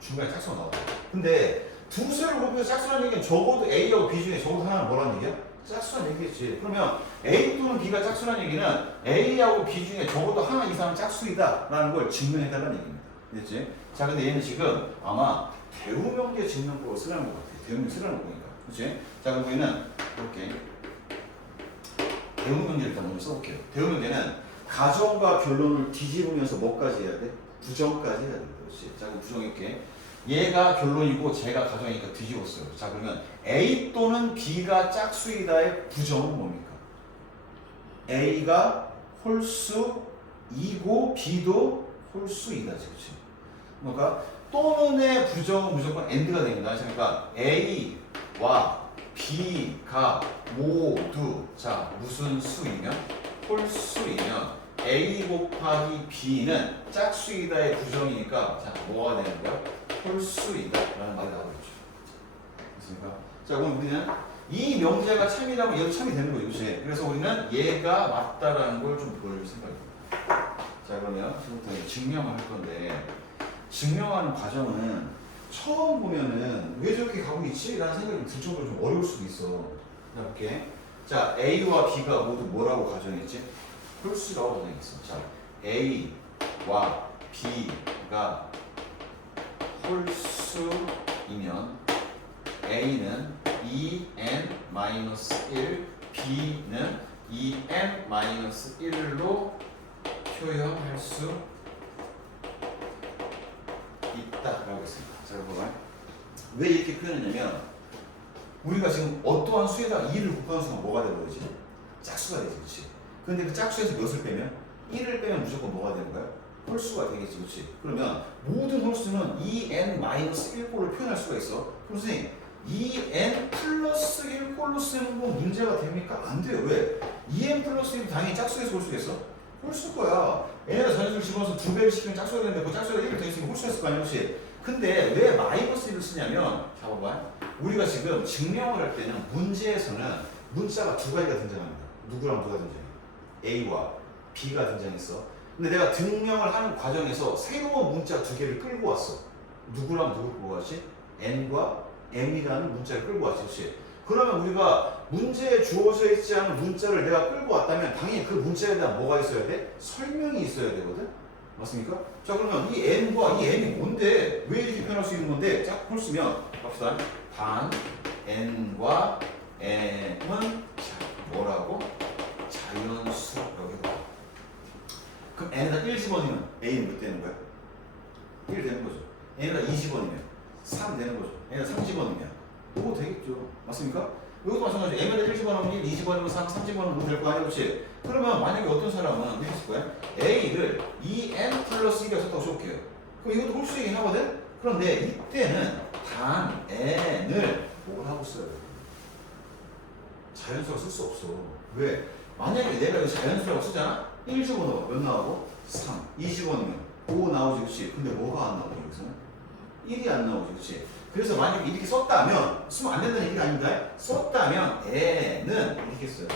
중간에 짝수가 나와. 근데 두 수를 곱해서 짝수라는 얘기는 적어도 A하고 B 중에 적어도 하나는 뭐라는 얘기야? 짝수라는 얘기겠지. 그러면 A 또는 B가 짝수라는 얘기는 A하고 B 중에 적어도 하나 이상은 짝수이다 라는 걸 증명해달라는 얘기입니다. 됐지? 자 근데 얘는 지금 아마 대우명제 증명법을 쓰라는 것 같아. 대우명제 쓰라는 거니까. 그치? 자 그럼 우리는 이렇게 대우명제를 일단 먼저 써볼게요. 대우명제는 가정과 결론을 뒤집으면서 뭐까지 해야 돼? 부정까지 해야 돼. 그렇지? 자 그럼 부정할게. 얘가 결론이고 제가 가정이니까 뒤집었어요. 자 그러면 A 또는 B가 짝수이다의 부정은 뭡니까? A가 홀수이고 B도 홀수이다. 그렇지? 그러니까 또는의 부정은 무조건 AND가 됩니다. 그러니까 A와 B가 모두 자 무슨 수이면 홀수이면 A 곱하기 B는 짝수이다의 부정이니까 자 뭐가 되는 거야? 홀수이다라는 말이 나오겠죠. 됐습니까? 자 그럼 우리는 이 명제가 참이라면 얘도 참이 되는 거죠. 그렇지? 그래서 우리는 얘가 맞다라는 걸 좀 보여줄 생각입니다. 자 그러면 지금부터 증명을 할 건데 증명하는 과정은 처음 보면은 왜 저렇게 가고 있지? 라는 생각이 들 정도로 좀 어려울 수도 있어. 이렇게 자 A와 B가 모두 뭐라고 가정했지? 홀수라고 가정했어. 자 A와 B가 홀수이면 A는 2n-1 B는 2n-1로 표현할 수 있다라고 했습니다. 자, 봐봐요. 왜 이렇게 표현했냐면 우리가 지금 어떠한 수에다가 2를 곱하는 순간 뭐가 되버리지? 짝수가 되지, 그렇지? 근데 그 짝수에서 몇을 빼면? 1을 빼면 무조건 뭐가 되는 거야? 홀수가 되겠지, 그렇지? 그러면 모든 홀수는 2n-1꼴을 표현할 수가 있어. 그럼 선생님 2n 플러스 1꼴로 쓰는 건 문제가 됩니까? 안 돼요. 왜? 2n 플러스 1은 당연히 짝수에서 홀수겠어? 홀수일 거야. n에다 자연수를 집어넣어서 2배를 시키면 짝수가 되는데 그 짝수가 1을 더 있으면 홀수였을 거 아니야, 그렇지? 근데 왜 마이너스 1을 쓰냐면 자 봐봐. 우리가 지금 증명을 할 때는 문제에서는 문자가 두 가지가 등장합니다. 누구랑 누가 등장해? A와 B가 등장했어. 근데 내가 증명을 하는 과정에서 새로운 문자 두 개를 끌고 왔어. 누구랑 누구 끌고 왔지? N과 M이라는 문자를 끌고 왔지, 그렇지? 그러면 우리가 문제에 주어져 있지 않은 문자를 내가 끌고 왔다면 당연히 그 문자에 대한 뭐가 있어야 돼? 설명이 있어야 되거든? 맞습니까? 자 그러면 이 N과 이 M이 뭔데? 왜 이렇게 표현할 수 있는 건데? 자, 홀수면 갑시다. 단 N과 M은 자, 뭐라고? 자연수라고 해봐. 그럼 N에다 1 집어넣으면 A는 몇 되는 거야? 1 되는 거죠. N에다 2 집어넣으면 3 되는 거죠. N에다 3 집어넣으면 5 되겠죠. 맞습니까? 이것도 마찬가지로 M에다 1 집어넣으면 1, 2 집어넣으면 3, 3 집어넣으면 5 될 거 아니야, 그렇지? 그러면 만약에 어떤 사람은 이렇게 했을 거야? A를 2N 플러스 1이라고 썼다고 쳐볼게요. 그럼 이것도 홀수이긴 하거든? 그런데 이때는 단 N을 뭘 하고 써야 돼? 자연수라고 쓸 수 없어. 왜? 만약에 내가 여기 자연수라고 쓰잖아? 1 집어넣어. 몇 나오고? 3. 2 집어넣으면 5 나오지, 그렇지? 근데 뭐가 안 나오지, 여기서는? 1이 안 나오지, 그렇지? 그래서 만약에 이렇게 썼다면, 쓰면 안 된다는 얘기가 아닙니다. 썼다면 N은 이렇게 써야 돼.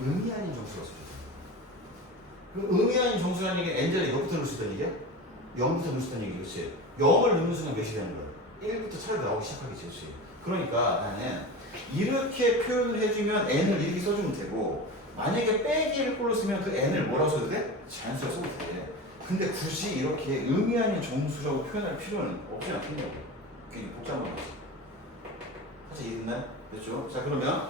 의미 아닌 정수가 써야 돼. 그럼 의미 아닌 정수라는 얘기는 N자리에 몇부터 넣을 수 있다는 얘기야? 0부터 넣을 수 있다는 얘기, 그렇지? 0을 넣는 순간 몇이 되는 거예요? 1부터 차례 나오기 시작하겠지. 그렇지? 그러니까 나는 이렇게 표현을 해주면 n을 이렇게 써주면 되고 만약에 빼기 1꼴로 쓰면 그 n을 뭐라고 써도 돼? 자연수로 써도 돼. 근데 굳이 이렇게 의미 아닌 정수라고 표현할 필요는 없지 않겠냐고. 괜히 복잡한 거지. 사실 이해됐나요? 됐죠? 자 그러면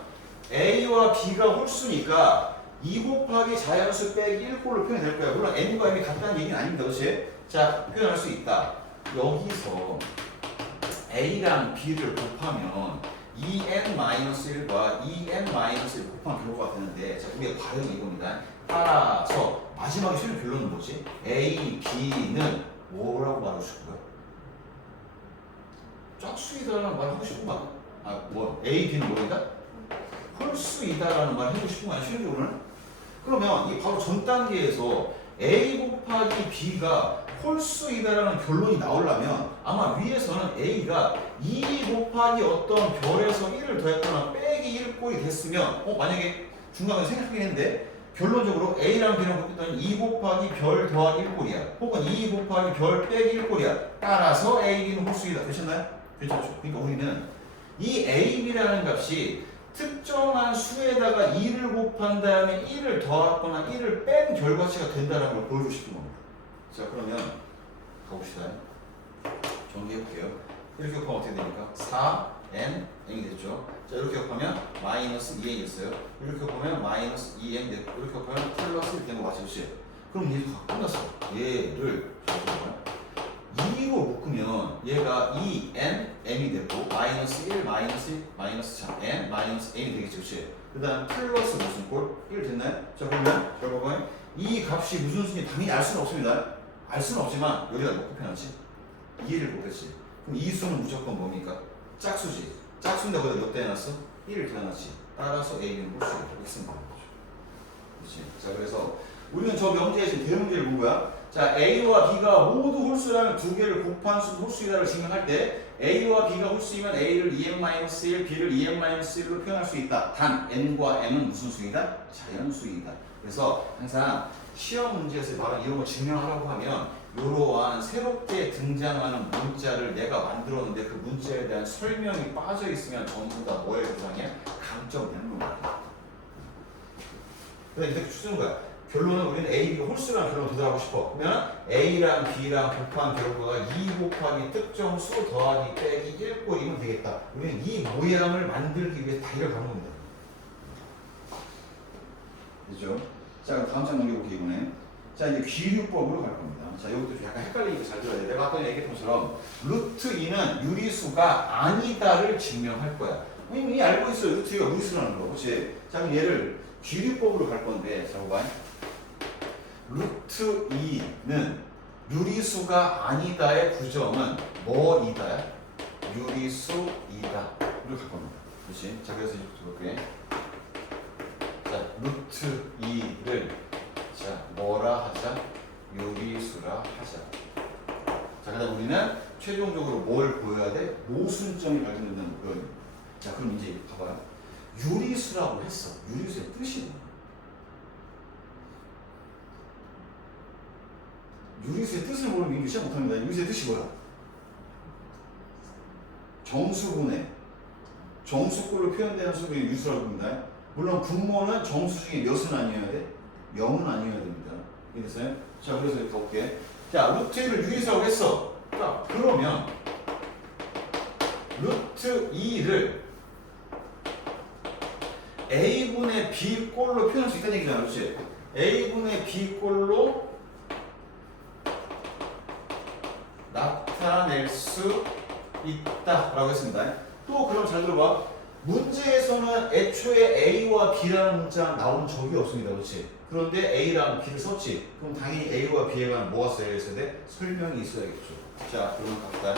A와 B가 홀수니까 2 곱하기 자연수 빼기 1꼴로 표현이 될 거야. 물론 n과 m이 같다는 얘기는 아닙니다. 그렇지? 자 표현할 수 있다. 여기서 A랑 B를 곱하면 2n-1과 2n-1 곱한 결과가 되는데 자 우리가 발음이 이겁니다. 따라서 마지막에 실은 결론은 뭐지? A, B는 뭐라고 말하고 싶은 거야? 짝수이다라는 말 하고 싶은 거야? 뭐 A, B는 뭐인가? 홀수이다라는 말 해주고 싶은 거 아니야? 실질적으로는? 그러면 이 바로 전 단계에서 A 곱하기 B가 홀수이다라는 결론이 나오려면 아마 위에서는 A가 2 곱하기 어떤 별에서 1을 더했거나 빼기 1꼴이 됐으면 만약에 중간에 생각하긴 했는데 결론적으로 A랑 B랑 곱했더니 2 곱하기 별 더하기 1꼴이야. 혹은 2 곱하기 별 빼기 1꼴이야. 따라서 A, B는 홀수이다. 되셨나요? 괜찮죠? 그러니까 우리는 이 A, B라는 값이 특정한 수에다가 2를 곱한 다음에 1을 더하거나 1을 뺀 결과치가 된다는 걸 보여주고 싶은 겁니다. 자 그러면 가봅시다. 정리해볼게요. 이렇게 곱하면 어떻게 됩니까? 4n n이 됐죠. 자 이렇게 곱하면 마이너스 2n이 됐어요. 이렇게 곱하면 마이너스 2n 됐고 이렇게 곱하면 플러스 1 된 거 맞지? 그럼 얘도 다 끝났어. 얘를 2로 묶으면 얘가 2n m이 되고 마이너스 1 마이너스 n 마이너스 n이 되겠지. 그치? 그 다음 플러스 무슨 꼴? 1 됐나요? 자 그러면 결과는 이 값이 무슨 수인지 당연히 알 수는 없습니다. 알 수는 없지만 여기다 놓고 표현하지. 2를 곱했지. 그럼 이 수는 무조건 뭡니까? 짝수지. 짝수인데 거기다 몇 대 해놨어? 1을 더해놨지. 따라서 A는 홀수가 이렇게 쓰면 되는 거죠. 그렇지? 자 그래서 우리는 저 명제에 지금 대문제를 본 거야. 자 A와 B가 모두 홀수라는 두 개를 곱한 수 홀수이다를 증명할 때 A와 B가 홀수이면 A를 2n-1, B를 2n-1로 표현할 수 있다. 단 n과 m은 무슨 수이다? 자연수이다. 그래서 항상 시험 문제에서 말한 이런 거 증명하라고 하면 이러한 새롭게 등장하는 문자를 내가 만들었는데 그 문자에 대한 설명이 빠져 있으면 전부 다 뭐의 대상이야? 강점 있는 거야. 그래서 이렇게 추는 거야. 결론은 우리는 A, B가 홀수라는 결론을 도달하고 싶어. 그러면 A랑 B랑 곱한 결과가 2 곱하기 특정 수 더하기 빼기 1꼴이면 되겠다. 우리는 이 모양을 만들기 위해 다 이걸 가는 겁니다. 그죠? 자, 그럼 다음 장 넘겨볼게요, 이번에. 자, 이제 귀류법으로 갈 겁니다. 자, 이것도 좀 약간 헷갈리게 잘 들어야 돼. 내가 아까 얘기했던 것처럼 루트 2는 유리수가 아니다를 증명할 거야. 이미 알고 있어요. 루트 2가 유리수라는 거. 그렇지? 자, 그럼 얘를 귀류법으로 갈 건데, 자, 봐봐. 루트 2는 유리수가 아니다의 구점은 뭐이다야? 유리수이다. 이렇게 갈 겁니다. 그렇지? 자, 그래서 이제 볼게. 자, 루트 2를 자, 뭐라 하자? 유리수라 하자. 자, 그다음 우리는 최종적으로 뭘 보여야 돼? 모순점이 발견된다는 표현입니다. 자, 그럼 이제 봐봐요. 유리수라고 했어. 유리수의 뜻이 뭐야? 유리수의 뜻을 모르면 이거 시작 못합니다. 유리수의 뜻이 뭐야? 정수분해. 정수꼴로 표현되는 수가 유리수라고 합니다. 물론 분모는 정수 중에 몇은 아니어야 돼? 0은 아니어야 됩니다. 이해됐어요? 자, 그래서 이렇게 볼게. 자, 루트 1을 유리수라고 했어. 자, 그러면 루트 2를 A분의 B꼴로 표현할 수 있다는 얘기잖아. 그렇지? A분의 B꼴로 나타낼 수 있다라고 했습니다. 또 그럼 잘 들어봐. 문제에서는 애초에 A와 B라는 문자가 나온 적이 없습니다. 그렇지? 그런데 A랑 B를 썼지. 그럼 당연히 A와 B에 관한 뭐가 써야 돼? 설명이 있어야겠죠. 자, 그럼 갑시다.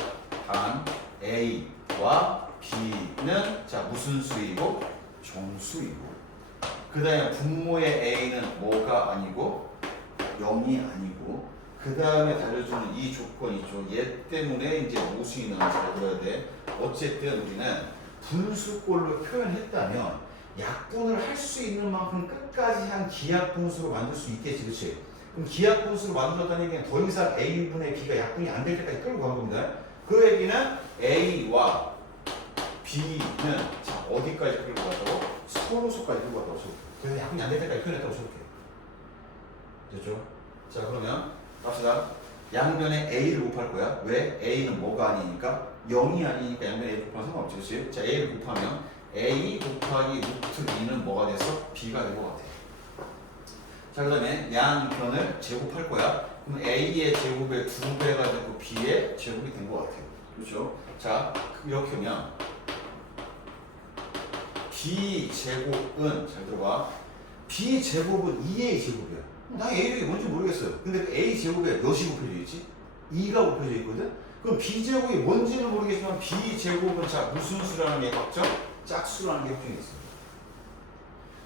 단 A와 B는 자 무슨 수이고? 정수이고. 그 다음에 분모의 A는 뭐가 아니고? 0이 아니고. 그 다음에 달려주는 이 조건 있죠. 얘 때문에 이제 모순이 나와서 잘 들어야 돼. 어쨌든 우리는 분수꼴로 표현했다면 약분을 할 수 있는 만큼 끝까지 한 기약분수로 만들 수 있겠지. 그치? 그럼 기하분수로 만들었다는 얘기는 더 이상 A분의 B가 약분이 안 될 때까지 끌고 간 겁니다. 그 얘기는 A와 B는 자 어디까지 끌고 갔다고? 서로소까지 끌고 갔다고 쳐볼게요. 그래서 약분이 안 될 때까지 끌어냈다고 쳐볼게요. 됐죠? 자 그러면 갑시다. 양변에 A를 곱할 거야. 왜? A는 뭐가 아니니까? 0이 아니니까 양변에 A 곱하면 상관없지. 그치? 자 A를 곱하면 A 곱하기 루트 2는 뭐가 돼서 B가 될 것 같아. 자 그 다음에 양변을 제곱할 거야. 그럼 A의 제곱의 2배가 되고 B의 제곱이 된 것 같아요. 그렇죠? 자 이렇게 하면 B 제곱은 잘 들어봐. B 제곱은 2A 제곱이야. 나 A가 뭔지 모르겠어요. 근데 그 A 제곱에 몇이 곱해져 있지? 2가 곱해져 있거든? 그럼 B 제곱이 뭔지는 모르겠지만 B 제곱은 자 무슨 수라는 게 확정? 짝수라는 게 확정이 있습니다.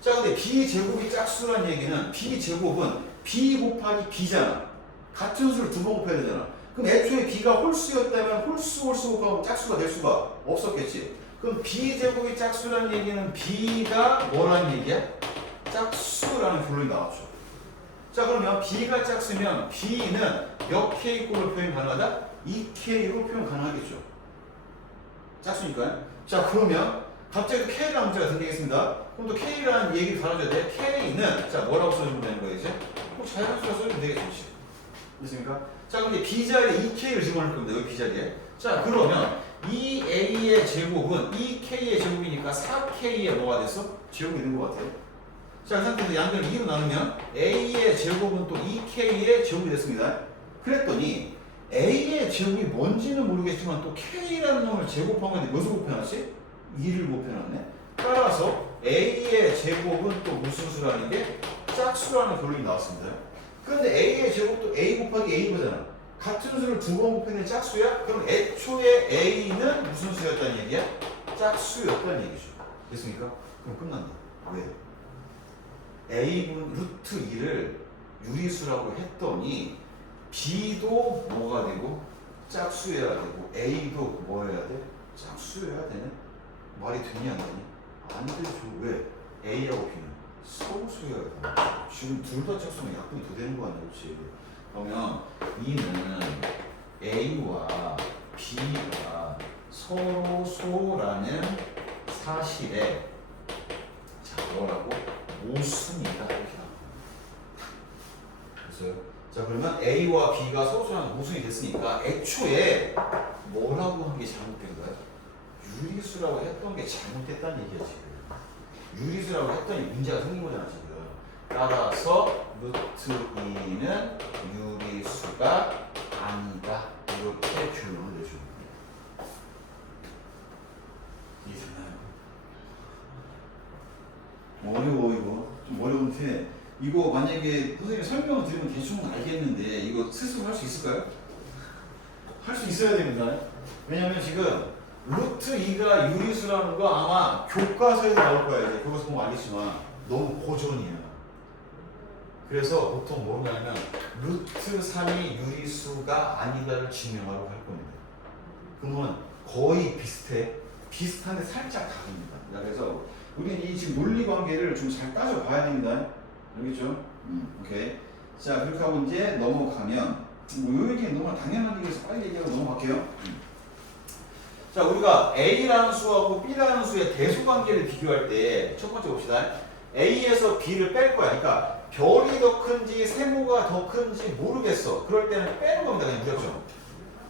자 근데 B 제곱이 짝수라는 얘기는 B 제곱은 B 곱하기 B잖아. 같은 수를 두 번 곱해야 되잖아. 그럼 애초에 B가 홀수였다면 홀수 곱하면 짝수가 될 수가 없었겠지. 그럼 B 제곱이 짝수라는 얘기는 B가 뭐라는 얘기야? 짝수라는 결론이 나왔죠. 자 그러면 B가 짝수면 B는 몇 K꼴로 표현 가능하다? 2K로 표현 가능하겠죠. 짝수니까요. 자 그러면 갑자기 또 K라는 문자가 생기겠습니다. 그럼 또 K라는 얘기를 달아줘야 돼. K는 자 뭐라고 써주면 되는 거예요 이제? 뭐 자연수가 써주면 되겠죠. 됐습니까? 자 그럼 이제 B자리에 2K를 집어넣을 겁니다. 여기 B자리에. 자 그러면 2A의 제곱은 2K의 제곱이니까 4K의 뭐가 돼서? 제곱이 된 것 같아요. 자, 그 상태에서 양변을 2로 나누면 A의 제곱은 또 2K의 제곱이 됐습니다. 그랬더니 A의 제곱이 뭔지는 모르겠지만 또 K라는 놈을 제곱한 건데 무엇을 곱해놨지? 2를 곱해놨네. 따라서 A의 제곱은 또 무슨 수라는 게 짝수라는 결론이 나왔습니다. 그런데 A의 제곱도 A 곱하기 A거잖아. 같은 수를 두 번 곱해낸 짝수야? 그럼 애초에 A는 무슨 수였다는 얘기야? 짝수였다는 얘기죠. 됐습니까? 그럼 끝난다. 왜? A분 루트 2를 유리수라고 했더니 B도 뭐가 되고 짝수여야 되고 A도 뭐 해야 돼? 짝수여야 되네? 말이 되냐 안 되니? 안 되죠. 왜? A하고 B는 소수여야 돼. 지금 둘 다 짝수면 약분이 더 되는 거 아니야? 그렇지? 그러면 이는 A와 B가 서로 소라는 사실에 자 뭐라고? 모순이다 이렇게 나옵니다. 그래서 자 그러면 A와 B가 서로서랑 모순이 됐으니까 애초에 뭐라고 한 게 잘못된 거야? 유리수라고 했던 게 잘못됐다는 얘기야 지금. 유리수라고 했더니 문제가 생긴 거잖아 지금. 따라서 루트 2는 유리수가 아니다 이렇게 결론을 내줍니다. 이해되나요? 어려워 이거 좀 어려운데 이거 만약에 선생님이 설명을 드리면 대충 알겠는데 이거 스스로 할 수 있을까요? 할 수 있어야 됩니다. 왜냐면 지금 루트 2가 유리수라는 거 아마 교과서에도 나올 거야 이제 그것은 뭐 알겠지만 너무 고전이야. 그래서 보통 뭐로 하냐면 루트 3이 유리수가 아니다를 증명하라고 할 겁니다. 그러면 거의 비슷한데 살짝 다릅니다. 그래서 우리는 이 지금 논리 관계를 좀 잘 따져봐야 됩니다. 알겠죠? 오케이. 자, 그렇게 하고 이제 넘어가면, 뭐, 요 얘기는 너무 당연한 얘기에서 빨리 얘기하고 넘어갈게요. 자, 우리가 A라는 수하고 B라는 수의 대수 관계를 비교할 때, 첫 번째 봅시다. A에서 B를 뺄 거야. 그러니까, 별이 더 큰지, 세모가 더 큰지 모르겠어. 그럴 때는 빼는 겁니다. 그냥 무작정.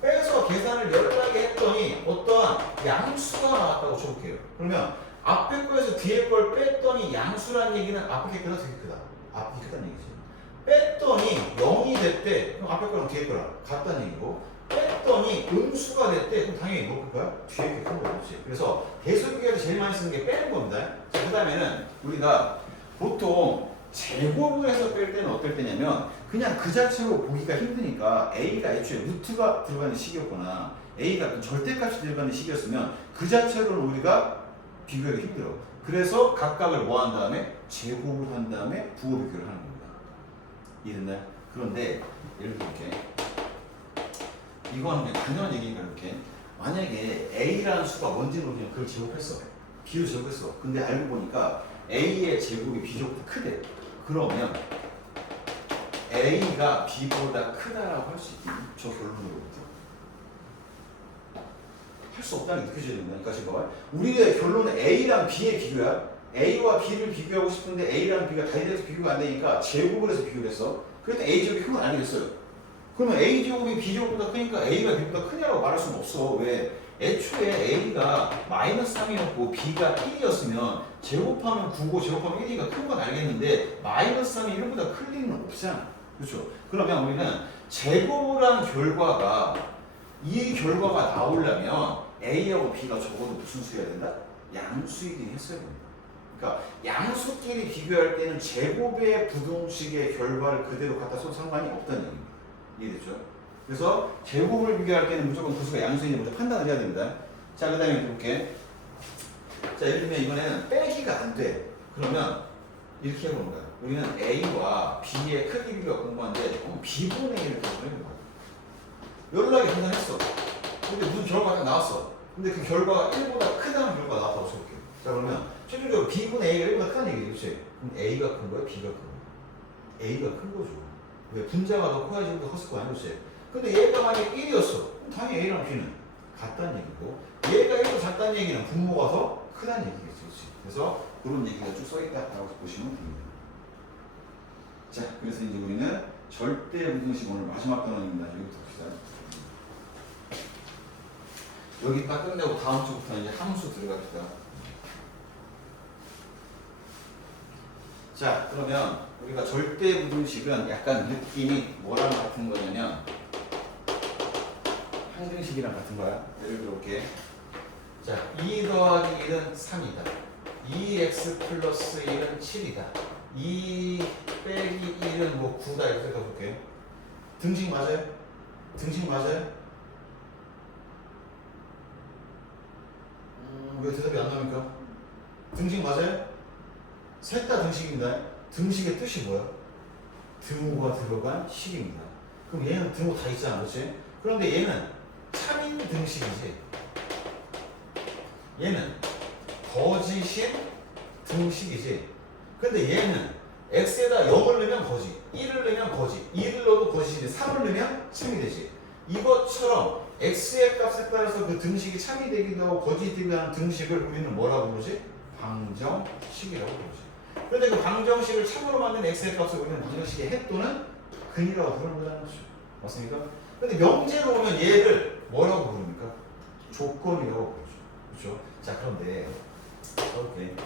빼서 계산을 열하게 했더니, 어떠한 양수가 나왔다고 쳐볼게요. 그러면, 앞에 거에서 뒤에 걸 뺐더니 양수라는 얘기는 앞에 거보다 되게 크다. 앞이 크다는 얘기지. 뺐더니 0이 됐대. 그럼 앞에 거랑 뒤에 거랑 같다는 얘기고. 뺐더니 음수가 됐대. 그럼 당연히 뭐 클 거야? 뒤에 게 큰 거겠지. 그래서 대수비교에서 제일 많이 쓰는 게 빼는 겁니다. 자, 그 다음에는 우리가 보통 제곱을 해서 뺄 때는 어떨 때냐면 그냥 그 자체로 보기가 힘드니까 A가 애초에 루트가 들어가는 식이었거나 A가 절대값이 들어가는 식이었으면 그 자체로는 우리가 비교하기 힘들어. 그래서 각각을 뭐 한 다음에 제곱을 한 다음에 부호 비교를 하는 겁니다. 이해됐나요? 그런데 예를 들게 이거는 그냥 당연한 얘기니까 이렇게 만약에 A라는 수가 뭔지는 그냥 그걸 제곱했어. B를 제곱했어. 근데 알고 보니까 A의 제곱이 B제곱보다 크대. 그러면 A가 B보다 크다라고 할 수 있겠니? 저 결론으로부터 할 수 없다는 게 느껴져야 된다. 그러니까 지금 우리의 결론은 A랑 B의 비교야. A와 B를 비교하고 싶은데 A랑 B가 다이렉트 비교가 안 되니까 제곱을 해서 비교를 했어. 그랬더니 A제곱이 큰 건 아니겠어요. 그러면 A제곱이 B제곱보다 크니까 A가 B보다 크냐고 말할 수는 없어. 왜? 애초에 A가 -3이었고 B가 1이었으면 제곱하면 9고 제곱하면 1이니까 큰 건 알겠는데 -3이 1보다 클 리는 없잖아. 그렇죠? 그러면 우리는 제곱을 한 결과가 이 결과가 나오려면 A하고 B가 적어도 무슨 수여야 된다? 양수이긴 했어야 된다. 그러니까 양수끼리 비교할 때는 제곱의 부등식의 결과를 그대로 갖다 써도 상관이 없다는 얘기입니다. 이해됐죠? 그래서 제곱을 비교할 때는 무조건 그 수가 양수인지 먼저 판단을 해야 됩니다. 자, 그 다음에 볼게. 자, 예를 들면 이번에는 빼기가 안 돼. 그러면 이렇게 해보는 거야. 우리는 A와 B의 크기 비교가 궁금한데 B분의 1을 해보는 거야. 연락이 간단했어. 근데 무슨 결과가 나왔어. 근데 그 결과가 1보다 크다는 결과가 나왔다고 쳐볼게요. 자, 그러면 최종적으로 B분의 A가 1보다 크다는 얘기겠지. 그럼 A가 큰 거야? B가 큰 거야? A가 큰 거죠. 왜? 분자가 더 커야지 더 컸을 거 아니겠지. 근데 얘가 만약에 1이었어. 그럼 당연히 A랑 B는 같다는 얘기고, 얘가 1보다 작다는 얘기는 분모가 더 크다는 얘기겠지. 그렇지? 그래서 그런 얘기가 쭉 써있다라고 보시면 됩니다. 자, 그래서 이제 우리는 절대 부등식 오늘 마지막 단원입니다. 여기부터 봅시다. 여기 딱 끝내고 다음 주부터 이제 함수 들어갑시다. 자, 그러면 우리가 절대 부등식은 약간 느낌이 뭐랑 같은 거냐면 항등식이랑 같은 거야. 예를 들어볼게. 자, 2 더하기 1은 3이다. 2x 플러스 1은 7이다. 2 빼기 1은 뭐 9다. 이렇게 생각해볼게. 등식 맞아요? 등식 맞아요? 왜 대답이 안 나옵니까? 등식 맞아요? 셋 다 등식입니다. 등식의 뜻이 뭐야? 등호가 들어간 식입니다. 그럼 얘는 등호 다 있잖아, 그렇지? 그런데 얘는 3인 등식이지. 얘는 거짓인 등식이지. 근데 얘는 x에다 0을 넣으면 거짓, 1을 넣으면 거짓, 2를 넣어도 거짓인데 3을 넣으면 참이 되지. 이것처럼 x의 값에 따라서 그 등식이 참이 되기도 하고 거짓이 되기도 하는 등식을 우리는 뭐라고 부르지? 방정식이라고 부르지. 그런데 그 방정식을 참으로 만든 x의 값을 우리는 방정식의 해 또는 근이라고 부르는 거잖아요. 맞습니까? 근데 명제로 오면 얘를 뭐라고 부릅니까? 조건이라고 부르죠. 그렇죠? 자, 그런데 이렇게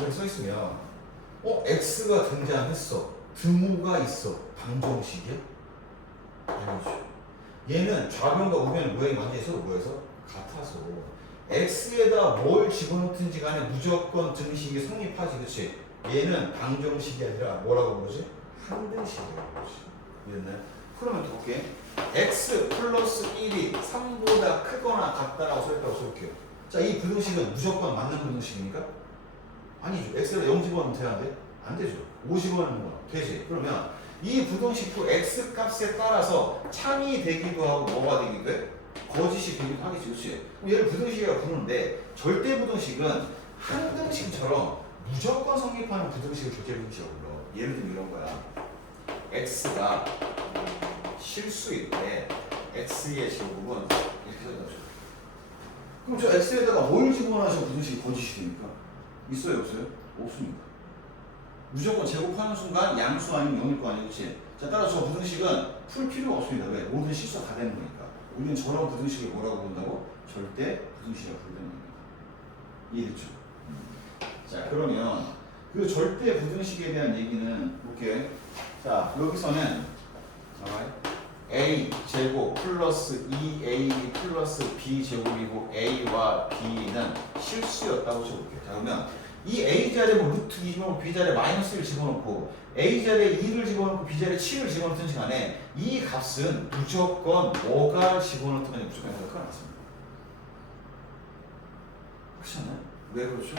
여기 써 있으면 x가 등장했어. 등호가 있어. 방정식이야? 아니죠. 얘는 좌변과 우변의 모양이 완전히 서로 뭐여서 같아서 x에다 뭘 집어넣든지 간에 무조건 등식이 성립하지. 그치? 얘는 방정식이 아니라 뭐라고 부르지? 항등식이라고 부르지. 이랬나요? 그러면 또 볼게. x 플러스 1이 3보다 크거나 같다라고 써있다고 써볼게요. 자, 이 부등식은 무조건 맞는 부등식입니까? 아니죠. x에다 0 집어넣으면 되는데? 안 되죠. 5 집어넣는 거 되지. 그러면 이 부등식도 x 값에 따라서 참이 되기도 하고 뭐가 되기도 해? 거짓이 되기도 하겠지. 그렇지? 얘를 부등식이라고 부르는데 절대 부등식은 항등식처럼 무조건 성립하는 부등식을 절대 부등식이라고 불러. 예를 들면 이런 거야. x가 실수일 때 x의 제곱은 이렇게 써야죠. 그럼 저 x에다가 뭘 집어넣어서 부등식이 거짓이 됩니까? 있어요, 없어요? 없습니다. 무조건 제곱하는 순간 양수 아니면 0일 거 아니겠지? 자, 따라서 저 부등식은 풀 필요가 없습니다. 왜? 모든 실수가 다 되는 거니까. 우리는 저런 부등식을 뭐라고 부른다고? 절대 부등식이라고 부르는 겁니다. 이해됐죠? 자, 그러면 그 절대 부등식에 대한 얘기는 볼게. 자, 여기서는 a 제곱 플러스 2ab 플러스 b 제곱이고 a와 b는 실수였다고 쳐볼게요. 자, 그러면 이 a 자리에 뭐 루트 2 집어넣고 b 자리에 마이너스 1 집어넣고 a 자리에 2를 집어넣고 b 자리에 7을 집어넣든지 간에 이 값은 무조건 뭐가 집어넣든 간에 무조건 해석가 나왔습니다. 그렇지 않나요? 왜 그렇죠?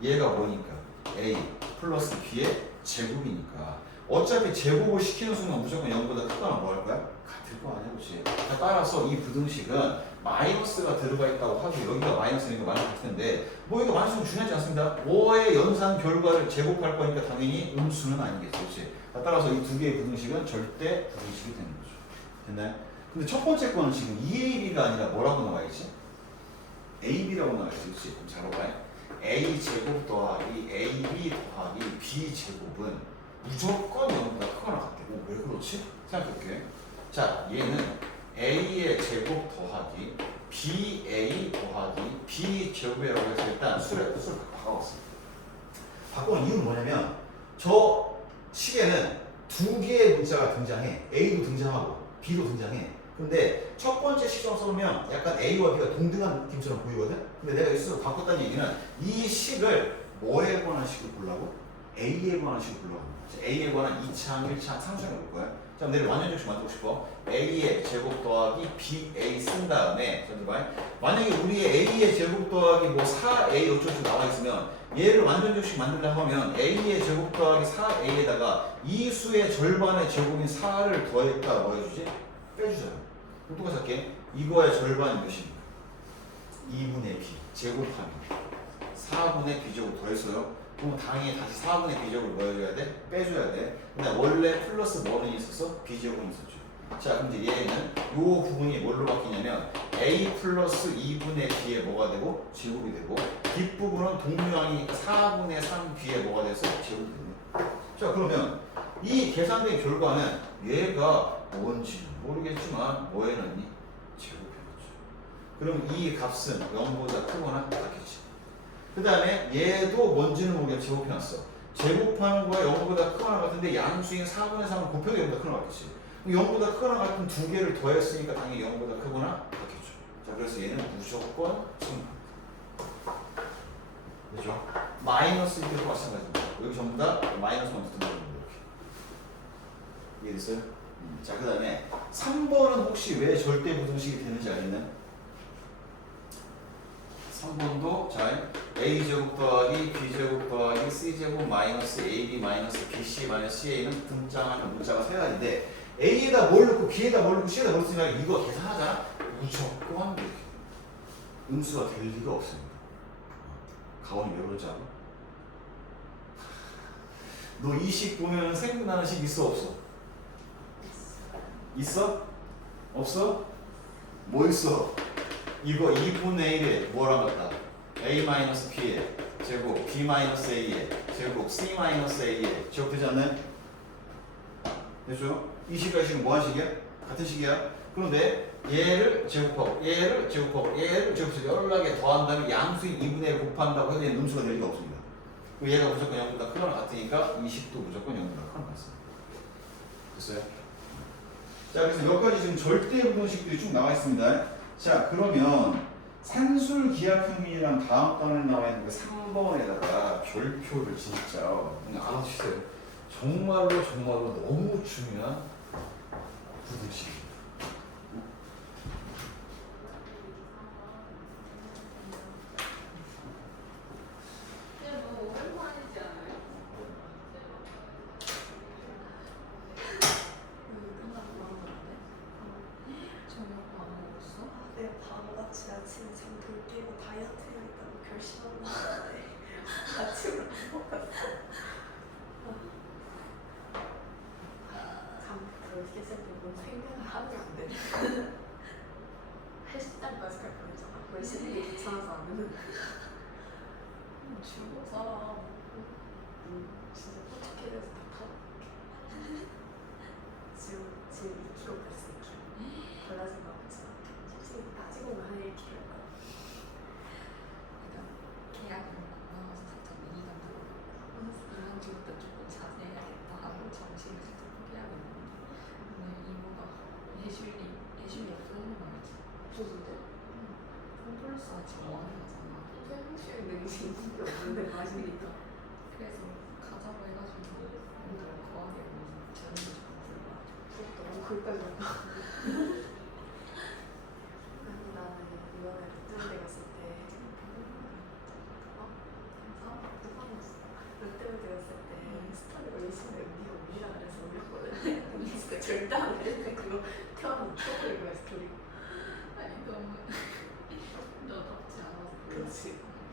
얘가 뭐니까? a 플러스 b의 제곱이니까 어차피 제곱을 시키는 순간 무조건 0보다 크거나 뭐 할 거야? 같을 거 아니야, 그렇지? 따라서 이 부등식은 마이너스가 들어가 있다고 하고 여기가 마이너스니까 마이너스 같을 텐데 뭐 이거 마이너스는 중요하지 않습니다. 5의 연산 결과를 제곱할 거니까 당연히 음수는 아니겠죠. 그렇지? 따라서 이 두 개의 부등식은 절대 부등식이 되는 거죠. 됐나요? 근데 첫 번째 거는 지금 2ab가 아니라 뭐라고 나와 있지? ab라고 나와 있지. 그렇지? 그럼 잘 봐봐요. a 제곱 더하기 ab 더하기 b 제곱은 무조건 0보다 크거나 같대고 왜 그렇지? 생각해볼게. 자, 얘는 a의 제곱 더하기 ba 더하기 b 제곱이라고 해서 일단 수를 바꿔봤습니다. 바꾸는 이유는 뭐냐면 저 식에는 두 개의 문자가 등장해. a도 등장하고 b도 등장해. 근데 첫 번째 식처럼 써보면 약간 a와 b가 동등한 느낌처럼 보이거든? 근데 내가 이 수를 바꿨다는 얘기는 이 식을 뭐에 관한 식을 보려고? a에 관한 식을 보려고. a에 관한 2차항, 1차항, 3차항을 볼 거야. 자, 내를 완전정식 만들고 싶어. a의 제곱 더하기 ba 쓴 다음에 만약에 우리의 a의 제곱 더하기 뭐 4a 어쩌고 나와 있으면 얘를 완전정식 만들려고 하면 a의 제곱 더하기 4a에다가 이 수의 절반의 제곱인 4를 더했다 뭐 해주지? 빼주잖아. 그럼 똑같이 할게. 이거의 절반이 몇입니까? 2분의 b 제곱하면 4분의 b제곱 더했어요. 그럼 당연히 다시 4분의 b제곱을 뭐 해줘야 돼? 빼줘야 돼. 근데 원래 플러스 뭐는 있었어? b제곱은 있었죠. 자, 그럼 이제 얘는 요 부분이 뭘로 바뀌냐면 a 플러스 2분의 b에 뭐가 되고? 제곱이 되고 뒷부분은 동류항이니까 4분의 3b에 뭐가 돼서 제곱이 되네. 자, 그러면 이 계산된 결과는 얘가 뭔지 모르겠지만 뭐에 넣니? 제곱해 넣죠. 그럼 이 값은 0보다 크거나 같겠지. 그 다음에 얘도 뭔지는 모르겠지만 제곱해놨어. 제곱하는 거가 0보다 크거나 같은데 양수인 4분의 3은 곱해도 0보다 크거나 같겠지. 0보다 크거나 같은 두 개를 더했으니까 당연히 0보다 크거나 같겠죠. 자, 그래서 얘는 무조건 승부합니다. 그렇죠? 마이너스 이때도 마찬가지입니다. 여기 전부 다 마이너스만 붙은 겁니다. 이렇게. 이해됐어요? 자, 그 다음에 3번은 혹시 왜 절대 부등식이 되는지 알겠나요? 3번도 잘 a제곱 더하기 b제곱 더하기 c제곱 마이너스 ab 마이너스 bc 마이너스 ca는 등장하는 문자가 세 가지인데 a에다 뭘 넣고 b에다 뭘 넣고 c에다 뭘 쓰냐 이거 계산하잖아? 무조건 이렇게 음수가 될 리가 없습니다. 가온이 왜 그러지 않아? 너 이 식 보면 생각나는 식 있어 없어? 있어? 없어? 뭐 있어? 이거 2분의 1에 뭐랑 같다? a-b의 제곱 b-a의 제곱 c-a의 제곱 되지 않나요? 됐죠? 이 식과 이 식은 뭐한 식이야? 같은 식이야. 그런데 얘를 제곱하고 얘를 제곱하고 얘를 제곱해서 여러 개 더한 다음에 양수인 2분의 1을 곱한다고 해도 얘는 음수가 될 리가 없습니다. 그리고 얘가 무조건 0보다 크거나 같으니까 이 식도 무조건 0보다 크거나 같습니다. 됐어요? 자, 그래서 여기까지 지금 절대 부등식들이 쭉 나와 있습니다. 자, 그러면 산술기하평면이랑 다음 단에 나와 있는 그 3번에다가 별표를 진짜 알아주세요. 정말로 너무 중요한 부등식입니다. 너무 오랜만이지 않아요? 저녁 밥 먹었어? 내가 바보같이 아침에 잠 깨고 다이어트 해야겠다고 결심하고 나왔는데 아침을 안 먹었어. 잠부터 깼을 때 뭔 생각을 하면 안 돼. 헬스장까지 갈 뻔했잖아. 거의 씻는 게 귀찮아서 안 했는데. 죽어 살아. 진짜 포착해 돼서 다 타볼게. 지금 2kg 뺐어. 2kg. 달라진 거 없어. 솔직히 따지고 보면 한 1kg일 거야. 계약을 나와서 살짝 위기감 들고 이번 주부터 조금 자제해야겠다 하고 정신을 살짝 포기하고 있는데 오늘 이모가 예술이 없어지는 거 알지? 없어진대? 홈플러스가 지금 원하는 거잖아. 생수에 능지 있는 게 없는데 마시니까. 그래서 가자고 해가지고 오늘 거하게 저녁에 조금 들어가지고 부럽다. 너무 글까지 올까? 아니 나는 이번에 롯데월드 갔을 때 롯데월드 갔을 때 스토리 올리시는데 우리가 그래서 올렸거든. 근데 진짜 절대 안 올렸는데 그거 태어나서 또 올린 거야 스토리. 아니 너무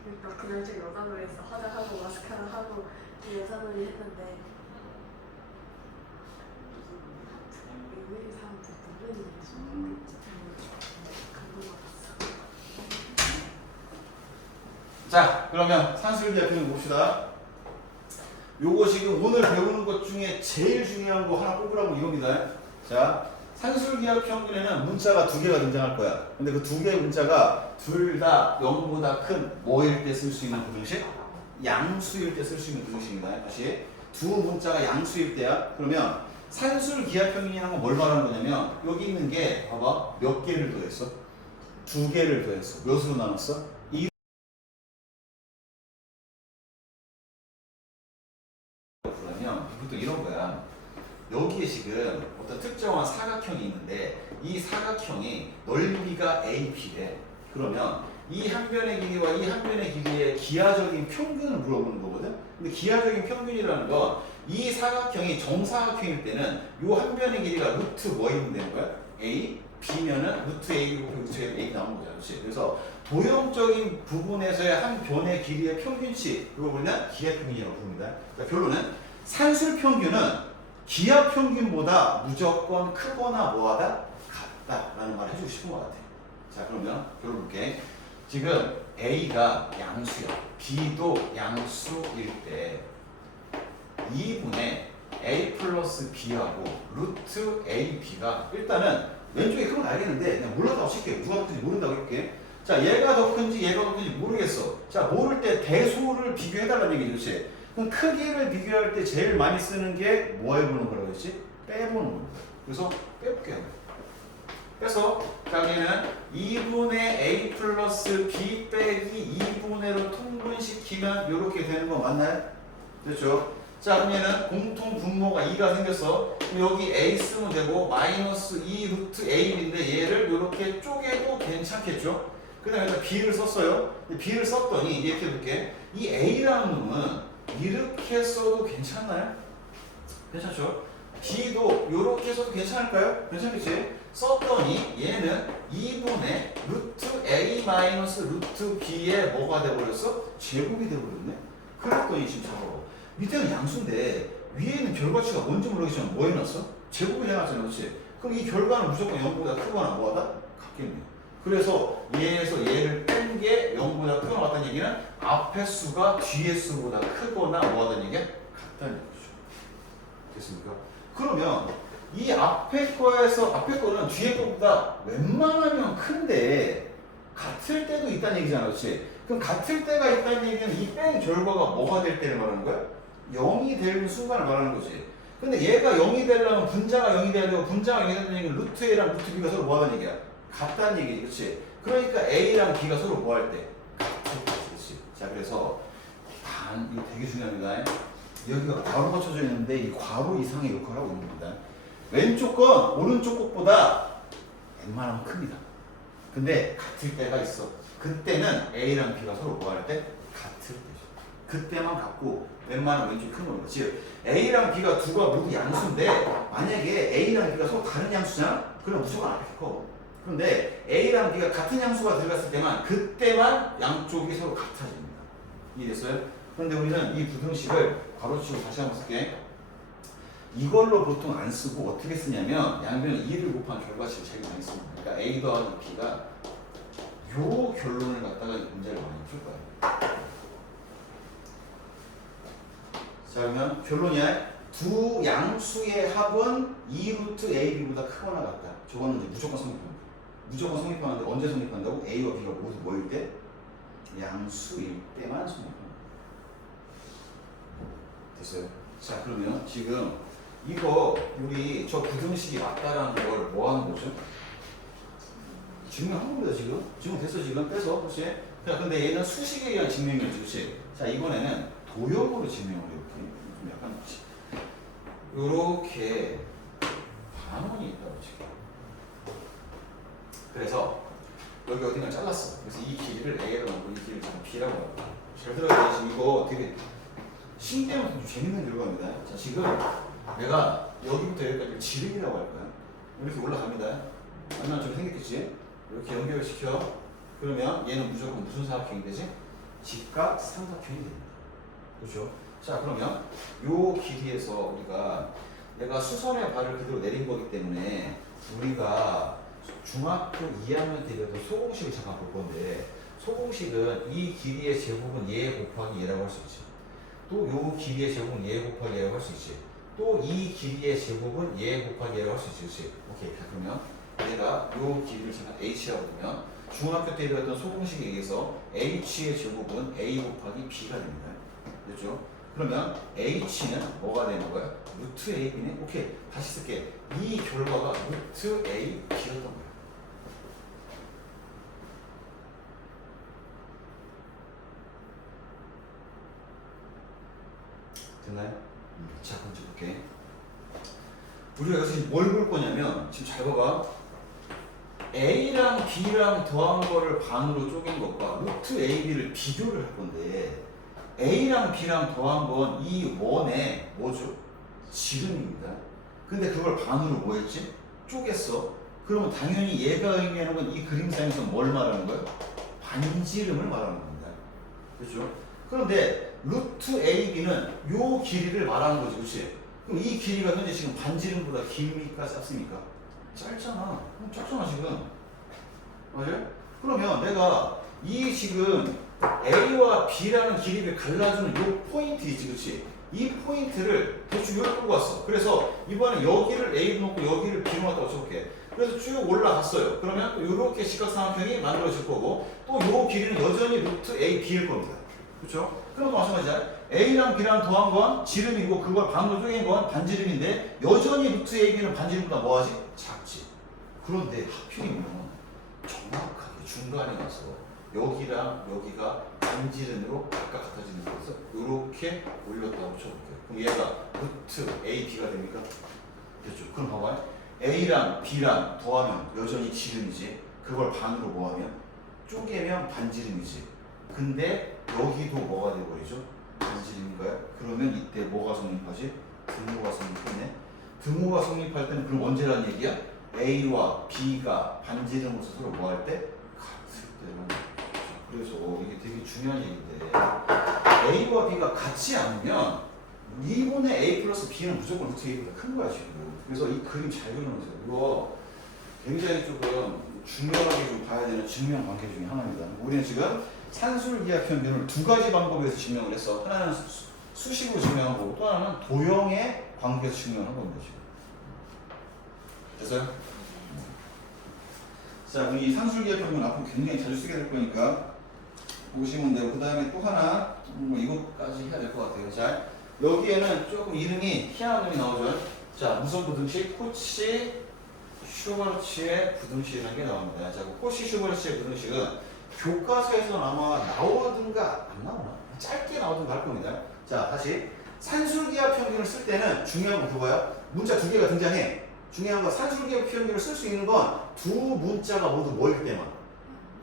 그러니까 그날 좀 여자놀이에서 화장하고 마스카라 하고 여자놀이 했는데 의외의 사람들 모르는 일이 감동받았어. 자, 그러면 산술기하표는 봅시다. 요거 지금 오늘 배우는 것 중에 제일 중요한 거 하나 뽑으라고 이겁니다. 자, 산술기하 평균에는 문자가 두 개가 등장할 거야. 근데 그 두 개의 문자가 둘 다 0보다 큰 뭐일 때 쓸 수 있는 부등식? 양수일 때 쓸 수 있는 부등식입니다. 다시 두 문자가 양수일 때야. 그러면 산술기하 평균이라는 건 뭘 말하는 거냐면 여기 있는 게 봐봐 몇 개를 더했어? 두 개를 더했어. 몇으로 나눴어? 그러면 이것도 이런 거야. 여기에 지금 어떤 특정한 사각형이 있는데 이 사각형이 넓이가 AP래. 그러면 이 한 변의 길이와 이 한 변의 길이의 기하적인 평균을 물어보는 거거든. 근데 기하적인 평균이라는 건 이 사각형이 정사각형일 때는 이 한 변의 길이가 루트 뭐이면 되는 거야? A, B면은 루트 A 곱하기 루트 A 나오는 거잖아. 그렇지? 그래서 도형적인 부분에서의 한 변의 길이의 평균치 그걸 보면 기하평균이라고 부릅니다. 그러니까 결론은 산술평균은 기하평균보다 무조건 크거나 뭐하다? 같다라는 말을 해주고 싶은 것 같아. 자, 그러면 결론 볼게. 지금 A가 양수야. B도 양수일 때 2분의 A 플러스 B하고 루트 AB가 일단은 왼쪽에 큰 건 알겠는데 그냥 몰라서 칠게. 누가 더 큰지 모른다고 할게. 자, 얘가 더 큰지 얘가 더 큰지 모르겠어. 자, 모를 때 대소를 비교해달라는 얘기지. 그렇지? 그럼 크기를 비교할 때 제일 많이 쓰는 게 뭐 해보는 거라고 했지? 빼보는 거야. 그래서 빼볼게요. 빼서 여기는 2분의 A 플러스 B 빼기 2분의로 통분시키면 이렇게 되는 거 맞나요? 됐죠? 자, 그럼 얘는 공통 분모가 2가 생겼어. 그럼 여기 A 쓰면 되고 마이너스 2 루트 A인데 얘를 이렇게 쪼개도 괜찮겠죠? 그 다음에 여기다 B를 썼어요. B를 썼더니 이렇게 해볼게. 이 A라는 놈은 이렇게 써도 괜찮나요? 괜찮죠? B도 이렇게 써도 괜찮을까요? 괜찮겠지? 썼더니 얘는 2분의 루트 A 마이너스 루트 B에 뭐가 돼버렸어? 제곱이 돼버렸네? 그랬더니 지금 잡아. 밑에는 양수인데 위에는 결과치가 뭔지 모르기 전에 뭐 해놨어? 제곱을 해놨잖아. 그렇지? 그럼 이 결과는 무조건 0보다 크거나 뭐하다? 같겠네요. 그래서 얘에서 얘를 뺀 게 0보다 크거나 같다는 얘기는 앞의 수가 뒤의 수보다 크거나 뭐하다는 얘기야? 같다는 얘기죠. 됐습니까? 그러면 이 앞에 거는 뒤에 거보다 웬만하면 큰데 같을 때도 있다는 얘기잖아. 그렇지? 그럼 같을 때가 있다는 얘기는 이 뺀 결과가 뭐가 될 때를 말하는 거야? 0이 될 순간을 말하는 거지. 근데 얘가 0이 되려면 분자가 0이 돼야 되고 분자가 0이 되는 얘기는 루트 A랑 루트 B가 서로 뭐 하다는 얘기야? 같다는 얘기지. 그렇지? 그러니까 A랑 B가 서로 뭐 할 때? 같을 때. 그렇지? 자, 그래서 이거 되게 중요합니다. 여기가 괄호 맞춰져 있는데 이 괄호 이상의 역할을 하고 있는 겁니다. 왼쪽 건 오른쪽 것보다 웬만하면 큽니다. 근데 같을 때가 있어. 그때는 A랑 B가 서로 뭐 할 때? 같을 때죠. 그때만 같고 웬만하면 왼쪽 큰 겁니다. 즉 A랑 B가 두가 모두 양수인데 만약에 A랑 B가 서로 다른 양수잖아? 그럼 무조건 앞에 커. 그런데 A랑 B가 같은 양수가 들어갔을 때만 그때만 양쪽이 서로 같아집니다. 이해됐어요? 그런데 우리는 이 부등식을 괄호치고 다시 한번 쓸게. 이걸로 보통 안 쓰고 어떻게 쓰냐면 양변에 2를 곱한 결과식을 제일 많이 씁니다. 그러니까 A 더하기 B가 요 결론을 갖다가 문제를 많이 풀 거예요. 자, 그러면 결론이야. 두 양수의 합은 2루트 AB보다 크거나 같다. 저거는 이제 무조건 성립합니다. 무조건 성립하는데 언제 성립한다고? A와 B가 모두 뭐일 때? 양수일 때만 성립합니다. 됐어요? 자, 그러면 지금 이거 우리 저 부등식이 맞다라는 걸 뭐 하는 거죠? 증명한 겁니다. 지금 됐어. 지금 빼서. 그렇지? 자, 근데 얘는 수식에 의한 증명이었지. 그렇지? 자, 이번에는 도형으로 증명을 해볼게. 좀 약간 요렇게 반원이 있다고 지금. 그래서 여기 어딘가 잘랐어. 그래서 이 길이를 A라고 하고 이 길이를 B라고 하고. 잘 들어야 돼. 지금 이거 되게 신기하면서 좀 재밌는 결과입니다. 자, 지금 내가 여기부터 여기까지 지름이라고 할 거야. 이렇게 올라갑니다. 얼마나 좀 생겼겠지? 이렇게 연결시켜. 그러면 얘는 무조건 무슨 사각형이 되지? 직각 삼각형이 됩니다. 그렇죠? 자, 그러면 요 길이에서 우리가 내가 수선의 발을 그대로 내린 거기 때문에 우리가 중학교 2학년 때에도 소공식을 잠깐 볼 건데, 소공식은 이 길이의 제곱은 얘 곱하기 얘라고 할 수 있지. 또 요 길이의 제곱은 얘 곱하기 얘라고 할 수 있지. 또 이 길이의 제곱은 얘 곱하기 얘라고 할 수 있지. 그렇지? 오케이. 자, 그러면 내가 요 길이를 잠깐 h라고 보면 중학교 때 배웠던 소공식에 의해서 h의 제곱은 a 곱하기 b가 됩니다. 그렇죠? 그러면 h는 뭐가 되는 거야? 루트 ab네. 오케이. 다시 쓸게. 이 결과가 루트 a b였던 거야. 됐나요? 자, 그럼 이제 볼게. 우리가 여기서 뭘 볼 거냐면, 지금 잘 봐봐. A랑 B랑 더한 거를 반으로 쪼갠 것과 루트 AB를 비교를 할 건데, A랑 B랑 더한 건 이 원의 뭐죠? 지름입니다. 근데 그걸 반으로 뭐 했지? 쪼갰어. 그러면 당연히 얘가 의미하는 건 이 그림상에서 뭘 말하는 거예요? 반지름을 말하는 겁니다. 그렇죠? 그런데 루트 AB는 요 길이를 말하는 거지, 그렇지? 그럼 이 길이가 현재 지금 반지름보다 길입니까, 짧습니까? 짧잖아. 그럼 짧잖아 지금. 맞아요? 그러면 내가 이 지금 A와 B라는 길이를 갈라주는 요 포인트 있지, 그렇지? 이 포인트를 대충 여기 끌고 왔어. 그래서 이번에 여기를 A로 놓고 여기를 B로 놨다고 쳐볼게. 그래서 쭉 올라갔어요. 그러면 또 이렇게 직각삼각형이 만들어질 거고, 또 요 길이는 여전히 루트 A, B일 겁니다. 그렇죠? 그럼 또 마찬가지야. A랑 B랑 더한 건 지름이고 그걸 반으로 쪼갠 건 반지름인데 여전히 루트 AB는 반지름보다 뭐하지? 작지. 그런데 하필이면 정확하게 중간에 가서 여기랑 여기가 반지름으로 각각 같아지는 거에서 이렇게 올렸다고 쳐볼게요. 그럼 얘가 루트 AB가 됩니까? 됐죠? 그럼 봐봐요. A랑 B랑 더하면 여전히 지름이지. 그걸 반으로 뭐하면? 쪼개면 반지름이지. 근데 여기도 뭐가 돼버리죠? 반지름인가요? 그러면 이때 뭐가 성립하지? 등호가 성립하네. 등호가 성립할 때는 그럼 언제란 얘기야? A와 B가 반지름으로서 서로 뭐 할 때? 같을 때만. 그래서 이게 되게 중요한 얘기인데, A와 B가 같지 않으면 2분의 A 플러스 B는 무조건 루트 A보다 큰 거야 지금. 그래서 이 그림 잘 그려놓으세요. 이거 굉장히 조금 중요하게 좀 봐야 되는 증명 관계 중에 하나입니다. 우리는 지금 산술기하 평균을 두 가지 방법에서 증명을 했어. 하나는 수식으로 증명하고 또 하나는 도형의 관계에서 증명한 겁니다. 지금. 됐어요? 자, 우리 산술기하 평균 앞으로 굉장히 자주 쓰게 될 거니까 보시면 되고, 그 다음에 또 하나 뭐 이것까지 해야 될 것 같아요. 자, 여기에는 조금 이름이 희한한 놈이 나오죠. 자, 무슨 부등식? 코치 슈버르츠의 부등식이라는 게 나옵니다. 자, 코치 슈버르츠의 부등식은 교과서에서 아마 나오든가 안 나오나? 짧게 나오든가 할 겁니다. 자, 다시 산술기하 평균을 쓸 때는 중요한 건 그거야. 문자 두 개가 등장해. 중요한 건 산술기하 평균을 쓸 수 있는 건 두 문자가 모두 뭐일 때만,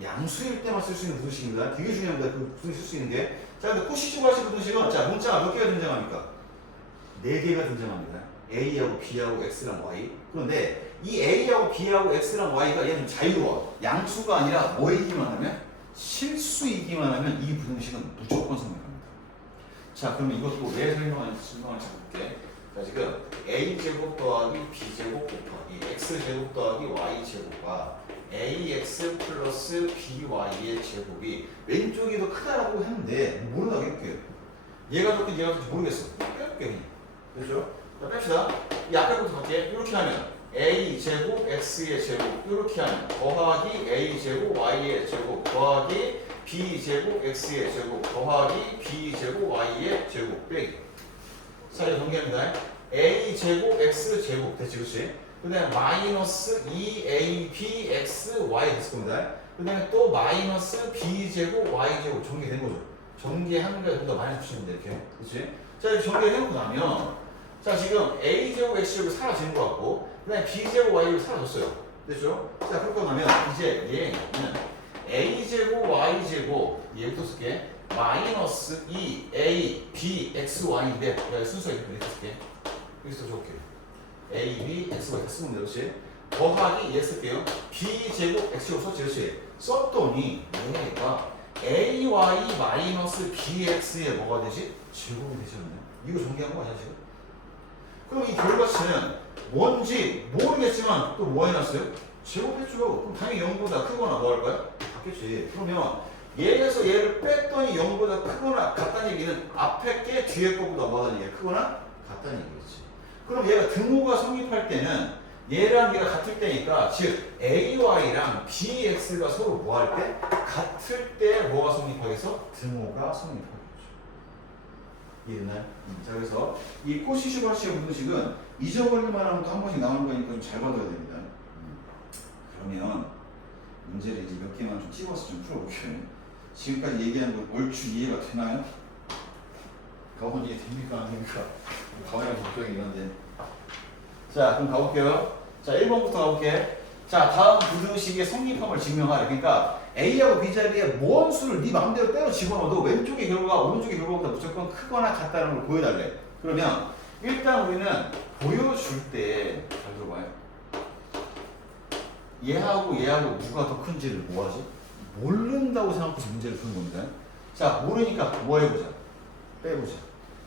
양수일 때만 쓸 수 있는 부등식입니다. 되게 중요합니다. 그 부등식 쓸 수 있는 게. 자, 근데 코시 슈버르츠 부등식은 자, 문자가 몇 개가 등장합니까? 네 개가 등장합니다. A하고 B하고 X랑 Y. 그런데 이 A하고 B하고 X랑 Y가 얘는 자유로워. 양수가 아니라 뭐이기만 하면? 실수이기만 하면 이 부등식은 무조건 성립합니다. 자, 그러면 이것도 왜 설명할지 볼게. 자, 지금 A제곱 더하기 B제곱 곱하기 X제곱 더하기 Y제곱과 AX 플러스 BY의 제곱이 왼쪽이 더 크다라고 했는데 모르다고 해볼게요. 얘가 더 큰지 얘가 더 큰지 모르겠어. 빼볼게. 그렇죠? 자, 뺍시다. 이 앞에 부터 갈게. 이렇게 하면 A제곱 X의 제곱, 이렇게 하면 더하기 A제곱 Y의 제곱 더하기 B제곱 X의 제곱 더하기 B제곱 Y의 제곱 빼기. 자, 이거 정리합니다. A제곱 X제곱 됐지, 그렇지? 그 다음에 마이너스 2ABXY 됐을 겁니다. 그 다음에 또 마이너스 B제곱 Y제곱 전개된 거죠. 전개하는 거에 좀 더 많이 붙이면 돼, 이렇게. 그렇지? 자, 이렇게 전개해놓고 나면 자, 지금 A제곱 X제곱이 사라지는 것 같고, 그 다음에 B제곱 Y제곱이 사라졌어요. 됐죠? 자, 그렇게 나면 이제 얘는 A제곱 Y제곱 얘부터 쓸게. 마이너스 2ABXY인데 순서 이렇게 쓸게. 여기서 적을게. AB, XY 다 쓰면 되지. 더하기 얘 쓸게요. B제곱 X제곱 썼지, 그렇지? 썼더니 얘가 ay 마이너스 bx의 뭐가 되지? 제곱이 되지 않나요? 이거 정리한 거 아니야 지금? 그럼 이 결과치는 뭔지 모르겠지만 또 뭐 해놨어요? 제곱했죠. 그럼 당연히 0보다 크거나 뭐 할 거야? 같겠지. 그러면 얘에서 얘를 뺐더니 0보다 크거나 같다는 얘기는 앞에 게 뒤에 거보다 뭐하다는 얘기야? 크거나 같다는 얘기겠지. 그럼 얘가 등호가 성립할 때는 얘랑 얘가 같을 때니까 즉 AY랑 BX가 서로 뭐 할 때? 같을 때 뭐가 성립하겠어? 등호가 성립하겠죠. 이해됐나요? 자 그래서 이 코시슈바시의 분식은 잊어버릴만 하면 또 한 번씩 나오는 거니까 좀 잘 받아야 됩니다. 그러면 문제를 이제 몇 개만 좀 찍어서 좀 풀어볼게요. 지금까지 얘기한 거 얼추 이해가 되나요? 가본 이해 됩니까? 안 됩니까? 가만히 걱정이긴 한데. 자, 그럼 가볼게요. 자, 1번부터 가볼게. 자, 다음 부등식의 성립함을 증명하래. 그러니까 A하고 B 자리에 뭔 수를 네 마음대로 때려 집어넣어도 왼쪽의 결과가 오른쪽의 결과보다 무조건 크거나 같다는 걸 보여달래. 그러면 일단 우리는 보여줄 때 잘 들어봐요. 얘하고 누가 더 큰지를 뭐하지? 모른다고 생각해서 문제를 푸는 겁니다. 자, 모르니까 뭐 해보자. 빼보자.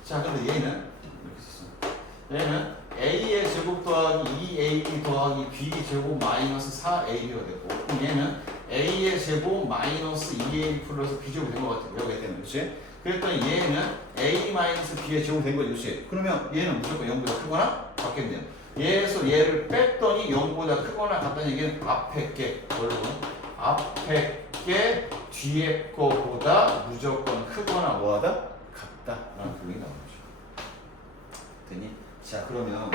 자, 근데 얘는 이렇게 썼어. 얘는 a의 제곱 더하기 2ab 더하기 b 제곱 마이너스 4ab가 됐고, 그럼 얘는 a의 제곱 마이너스 2ab 플러스 b 제곱 된 것 같아. 여기 때문에, 그렇지? 그랬더니 얘는 a 마이너스 b의 제곱 된 거지, 그렇지? 그러면 얘는 무조건 0보다 크거나 같겠네요. 얘에서 얘를 뺐더니 0보다 크거나 같다는 얘기는 앞에 게, 여러분, 앞에 게 뒤에 거보다 무조건 크거나 뭐하다? 같다라는 표현이 나오죠. 됐니? 자, 그러면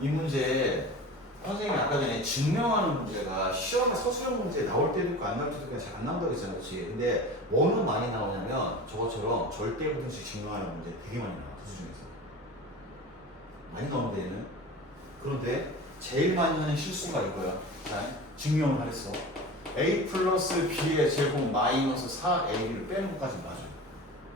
이 문제 선생님이 아까 전에 증명하는 문제가 시험에 서술형 문제 나올 때도 있고 안 나올 때도 있고 잘 안 나온다고 했잖아, 그렇지? 근데 뭐는 많이 나오냐면 저것처럼 절대 부등식 증명하는 문제 되게 많이 나와, 부수 중에서. 많이 나오는데 얘는. 그런데 제일 많이 하는 실수가 이거야. 자, 증명을 하랬어. a 플러스 b의 제곱 마이너스 4ab를 빼는 것까지 맞아.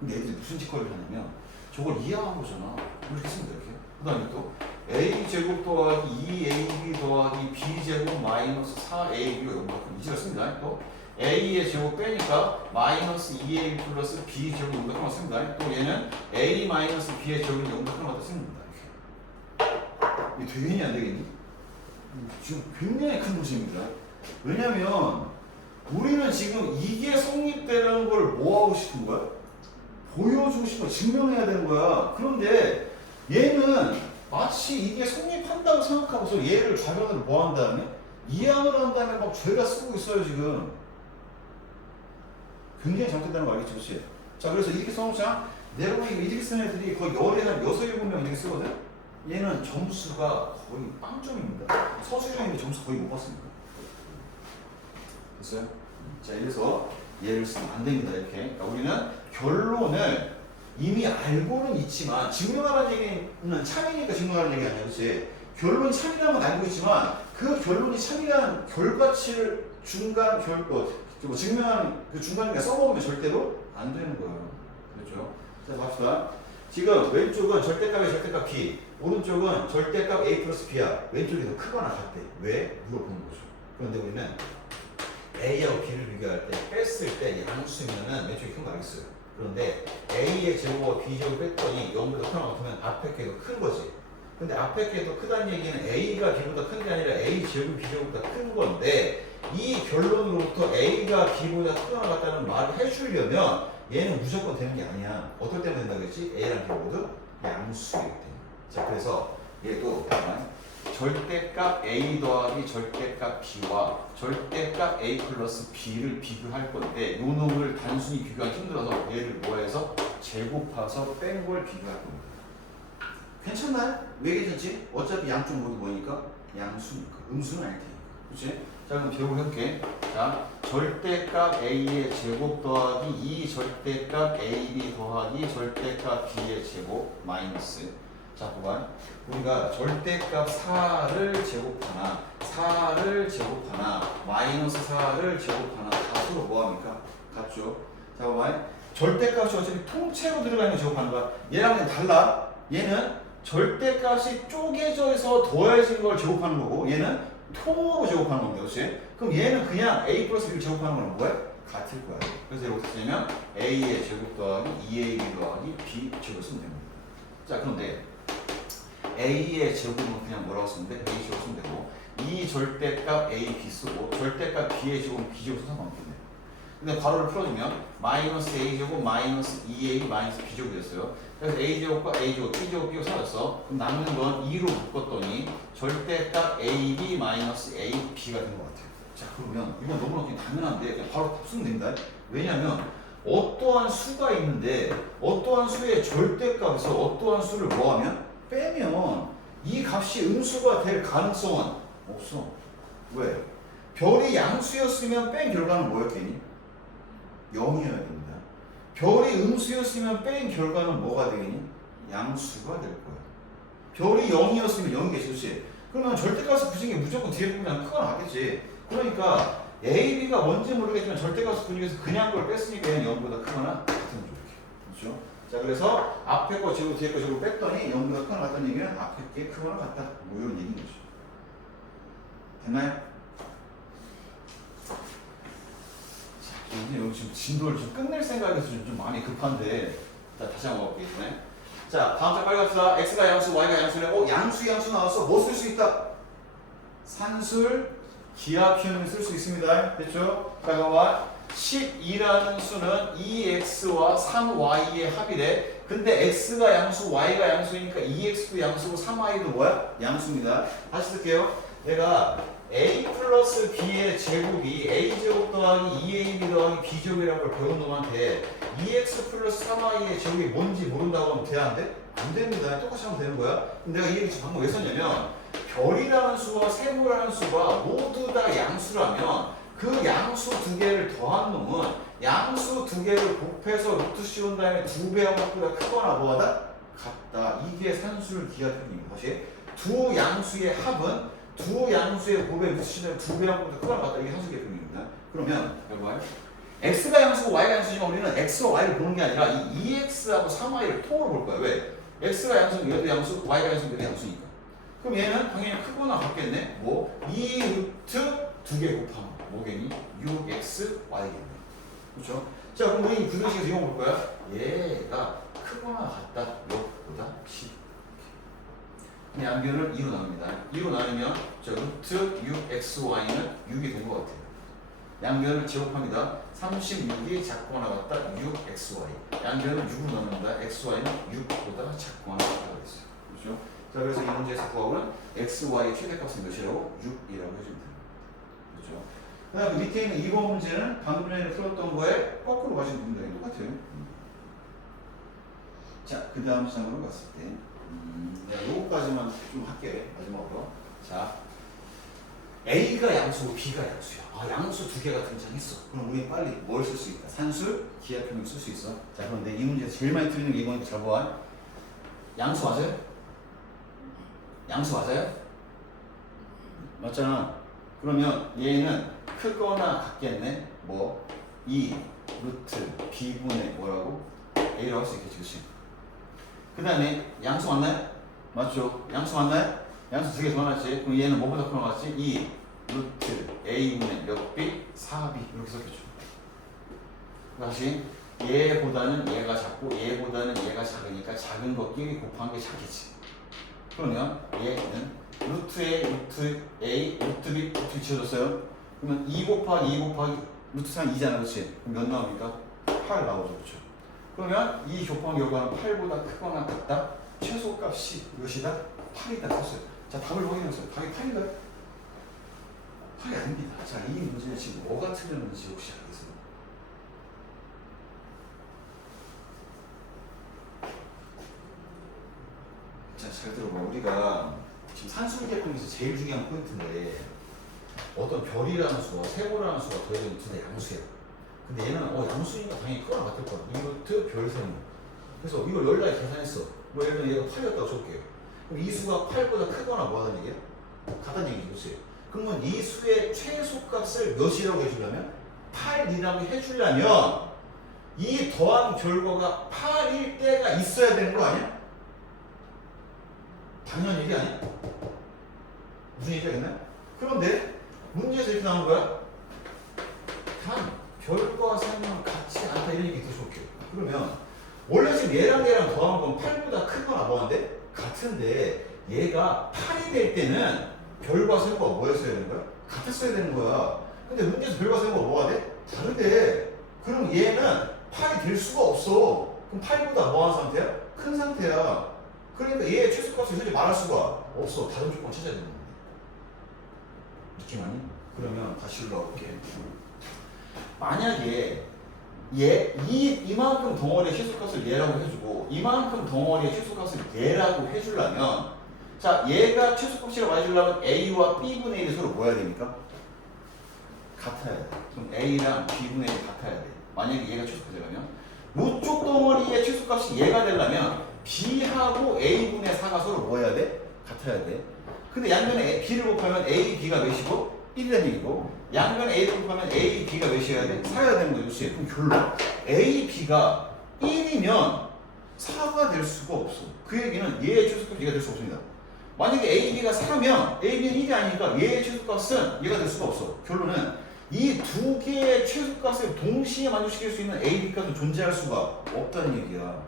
근데 애들이 무슨 짓거리를 하냐면 저걸 이해한 거잖아. 이렇게 쓰면 돼, 이렇게. 그 다음에 또 a 제곱 더하기 2ab 더하기 b 제곱 마이너스 4ab가 용납하면 이지가 씁니다. 또 a의 제곱 빼니까 마이너스 2ab 플러스 b 제곱 용납하면 씁니다. 또 얘는 a 마이너스 b의 제곱을 용납하는 것도 씁니다. 이게 되겠니 안 되겠니? 지금 굉장히 큰 문제입니다. 왜냐면 우리는 지금 이게 성립되는 걸 뭐 하고 싶은 거야? 보여주고 싶어, 증명해야 되는 거야. 그런데 얘는 마치 이게 성립한다고 생각하고서 얘를 좌변으로 뭐 한 다음에 이항을 한 다음에 막 죄가 쓰고 있어요 지금. 굉장히 잘못된다는 거 알겠죠, 그렇지? 자, 그래서 이렇게 써놓자. 내가 보기엔 이렇게 쓰는 애들이 거의 열에 한 6, 7명 이렇게 쓰거든. 얘는 점수가 거의 빵점입니다. 서술형인데 점수 거의 못 받습니다. 됐어요? 자, 이래서 얘를 쓰면 안 됩니다. 이렇게. 그러니까 우리는 결론을 이미 알고는 있지만 증명하라는 얘기는 참이니까 증명하라는 얘기 아니야, 그렇지? 결론이 참이라는 건 알고 있지만 그 결론이 참이라는 결과치를 중간 증명하는 그 중간에 써먹으면 절대로 안 되는 거예요. 그렇죠? 자, 봅시다. 지금 왼쪽은 절대값의 절대값 b, 오른쪽은 절대값 a 플러스 b야. 왼쪽이 더 크거나 같대. 왜? 물어보는 거죠. 그런데 우리는 a하고 b를 비교할 때 뺐을 때 양수면은 왼쪽이 큰 거 알겠어요. 그런데 a의 제곱과 b 제곱 뺐더니 0보다 크거나 같으면 앞에 게 더 큰 거지. 근데 앞에 게 더 크다는 얘기는 a가 b보다 큰 게 아니라 a 제곱이 b 제곱보다 큰 건데 이 결론으로부터 a가 b보다 크거나 같다는 말을 해주려면 얘는 무조건 되는 게 아니야. 어떨 때만 된다고 했지? a랑 b 모두 양수이기 때문에. 자, 그래서 얘도 절대값 a 더하기 절대값 b와 절대값 a 플러스 b를 비교할 건데 요 놈을 단순히 비교하기 힘들어서 얘를 뭐해서 제곱해서 뺀 걸 비교할 겁니다. 괜찮나요? 왜 괜찮지? 어차피 양쪽 모두 뭐니까? 양수니까. 음수는 아닐 테니까. 그치? 자, 그럼 기억을 해볼게. 자, 절대값 a의 제곱 더하기 2 절대값 ab 더하기 절대값 b의 제곱 마이너스. 자, 봐봐. 우리가 절대값 4를 제곱하나 4를 제곱하나 마이너스 4를 제곱하나 다 서로 뭐합니까? 같죠? 자, 봐봐. 절대값이 어차피 통째로 들어가 있는 거 제곱하는 거야. 얘랑은 달라. 얘는 절대값이 쪼개져서 더해진 걸 제곱하는 거고 얘는 통으로 제곱하는 겁니다. 그렇지? 그럼 얘는 그냥 a 플러스 b를 제곱하는 거는 뭐야? 같을 거야. 그래서 이렇게 쓰면 a의 제곱 더하기 2ab 더하기 b 제곱 쓰면 됩니다. 자, 그런데 a의 제곱은 그냥 뭐라고 쓰면 돼? a 제곱 쓰면 되고 이 절대값 a, b 쓰고 절대값 b의 제곱은 b 제곱 써서 상관없겠네. 근데 괄호를 풀어주면 마이너스 a 제곱 마이너스 2a 마이너스 b 제곱이 됐어요. 그래서 a 제곱과 a 제곱, b 제곱, b가 사라졌어. 그럼 남는 건 2로 묶었더니 절대값 ab 마이너스 a, b가 된 것 같아요. 자, 그러면 이건 너무나 그냥 당연한데 그냥 바로 쓰면 됩니다. 왜냐면 어떠한 수가 있는데 어떠한 수의 절대값에서 어떠한 수를 뭐하면 빼면 이 값이 음수가 될 가능성은 없어. 왜? 별이 양수였으면 뺀 결과는 뭐였겠니? 0이어야 됩니다. 별이 음수였으면 뺀 결과는 뭐가 되겠니? 양수가 될 거야. 별이 0이었으면 0이겠지. 그러면 절대값을 부신 게 무조건 뒤에 보면 크거나 같겠지. 그러니까 A, B가 뭔지 모르겠지만 절대값을 분위기에서 그냥 걸 뺐으니까 얘는 0보다 크거나 같은 거죠. 그렇죠? 자, 그래서 앞에 거 제곱 뒤에 거 제곱 뺐더니 0보다 크거나 같다는 얘기는 앞에 게 크거나 같다. 뭐 이런 얘기인 거죠. 됐나요? 자, 여기 지금 진도를 좀 끝낼 생각에서 좀 마음이 급한데, 자, 다시 한번 볼게요. 네. 자, 다음 장 빨리 갑시다. x가 양수, y가 양수래. 양수 나와서 뭐 쓸 수 있다? 산술 기하표현을 쓸 수 있습니다. 됐죠? 자, 그러면 12라는 수는 2x와 3y의 합이래. 근데 x가 양수, y가 양수니까 2x도 양수고 3y도 뭐야? 양수입니다. 다시 쓸게요. 내가 a 플러스 b의 제곱이 a 제곱 더하기 2ab 더하기 b 제곱이라는 걸 배운 놈한테 2x 플러스 3y의 제곱이 뭔지 모른다고 하면 돼, 안 돼? 안 됩니다. 똑같이 하면 되는 거야. 근데 내가 이 얘기 방금 왜 썼냐면 별이라는 수와 세모라는 수가 모두 다 양수라면 그 양수 두 개를 더한 놈은 양수 두 개를 곱해서 루트 씌운 다음에 두 배와 같보다 크거나 뭐하다? 같다. 이게 산술 기하표현입니다. 다시 두 양수의 합은 두 양수의 곱에 루트 씌운 다음에 두 배와 같보다 크거나 같다. 이게 산술 기하표현입니다. 그러면 여러분 x가 양수고 y가 양수지만 우리는 x와 y를 보는 게 아니라 이 2x하고 3y를 통으로 볼 거야. 왜? x가 양수는 얘도 양수, y가 양수는 얘도 양수니까. 그럼 얘는 당연히 크거나 같겠네. 뭐? 2 루트 두 개 곱하면 뭐겠니? 6x, y겠네. 그렇죠? 자, 그럼 우리 부등식에서 이거 볼 거야. 얘가 크거나 같다. 몇보다 10. 양변을 2로 나눕니다. 2로 나누면 저 루트 6xy는 6이 된 것 같아요. 양변을 제곱합니다. 36이 작거나 같다. 6xy. 양변을 6으로 나눕니다. xy는 6보다 작거나 같다고 했어요. 그렇죠? 자, 그래서 이 문제에서 구하고는 xy의 최대값은 몇이라고? 6이라고 해주면 됩니다. 그렇죠? 그 다음 밑에 있는 2번 문제는 방금 전에 풀었던 거에 거꾸로 가신 부분들이 똑같아요. 자, 그 다음 시장으로 갔을 때 내가 요거까지만 좀 할게. 마지막으로. 자, A가 양수고 B가 양수야. 아, 양수 두 개가 등장했어. 그럼 우리 빨리 뭘 쓸 수 있다? 산술, 기하표명 쓸 수 있어. 자, 그런데 이 문제에서 제일 많이 틀리는 게 이거니까 잘 봐. 양수 맞아요? 양수 맞아요? 맞잖아. 그러면 얘는 크거나 같겠네. 뭐 2 루트 b분의 뭐라고? a라고 할 수 있겠지, 그렇지? 그 다음에 양수 맞나요? 맞죠? 양수 맞나요? 양수 두 개 더 나왔지? 그럼 얘는 뭐보다 크거나 같지? 2 루트 a분의 몇 b? 4b 이렇게 썼겠죠. 다시 얘보다는 얘가 작고 얘보다는 얘가 작으니까 작은 것끼리 곱한 게 작겠지. 그러면 얘는 루트 A, 루트 A, 루트 B, 루트 B 지워졌어요. 그러면 2 곱하기 2 곱하기 루트 3 2잖아, 그렇지? 그럼 몇 나옵니까? 8 나오죠, 그렇죠? 그러면 이 곱한 결과는 8보다 크거나 같다. 최소값이 몇이다? 8이다 했어요. 자, 답을 확인했어요. 답이 8인가요? 8이 아닙니다. 자, 이 문제는 지금 뭐가 틀렸는지 혹시 알겠어요? 자, 잘 들어봐. 우리가 지금 산술계통에서 제일 중요한 포인트인데 어떤 별이라는 수와 세모라는 수가 더해지면 둘 다 양수야. 근데 얘는 양수니까 당연히 크거나 같을 거야. 이루트 별 세모. 그래서 이걸 열라에 계산했어. 뭐 예를 들면 얘가 8이었다고 쳐볼게요. 그럼 이 수가 8보다 크거나 뭐하다는 얘기야? 같다는 얘기지, 그렇지? 그러면 이 수의 최소값을 몇이라고 해주려면 8이라고 해주려면 이 더한 결과가 8일 때가 있어야 되는 거 아니야? 당연한 얘기 아니야? 무슨 얘기가 있나요? 그런데 문제에서 이렇게 나오는 거야. 단 별과 셈은 같지 않다 이런 얘기 들으셔볼게요. 그러면 원래 지금 얘랑 더한 건 8보다 크거나 뭐한데? 같은데 얘가 8이 될 때는 별과 셈과 뭐였어야 되는 거야? 같았어야 되는 거야. 근데 문제에서 별과 셈과 뭐가 돼? 다르대. 그럼 얘는 8이 될 수가 없어. 그럼 8보다 뭐한 상태야? 큰 상태야. 그러니까 얘의 최소값을 현재 말할 수가 없어. 다른 조건 찾아야 되는 건데. 느낌 아니? 그러면 다시 올라올게. 만약에 이만큼 덩어리의 최소값을 얘라고 해주고 이만큼 덩어리의 최소값을 얘라고 해주려면 자 얘가 최소값이라고 해주려면 A와 B분의 1이 서로 뭐 해야 됩니까? 같아야 돼. 그럼 A랑 B분의 1이 같아야 돼. 만약에 얘가 최소값이라면 이쪽 덩어리의 최소값이 얘가 되려면 B하고 A분의 4가 서로 뭐 해야 돼? 같아야 돼. 근데 양변에 B를 곱하면 A, B가 몇이고? 1이라는 얘기고 양변에 A를 곱하면 A, B가 몇이어야 돼? 4여야 되는 거죠. 그치? 그럼 결론 A, B가 1이면 4가 될 수가 없어. 그 얘기는 얘의 최소값이 얘가 될 수 없습니다. 만약에 A, B가 4면 A, B는 1이 아니니까 얘의 최소값은 얘가 될 수가 없어. 결론은 이 두 개의 최소값을 동시에 만족시킬 수 있는 A, B값은 존재할 수가 없다는 얘기야.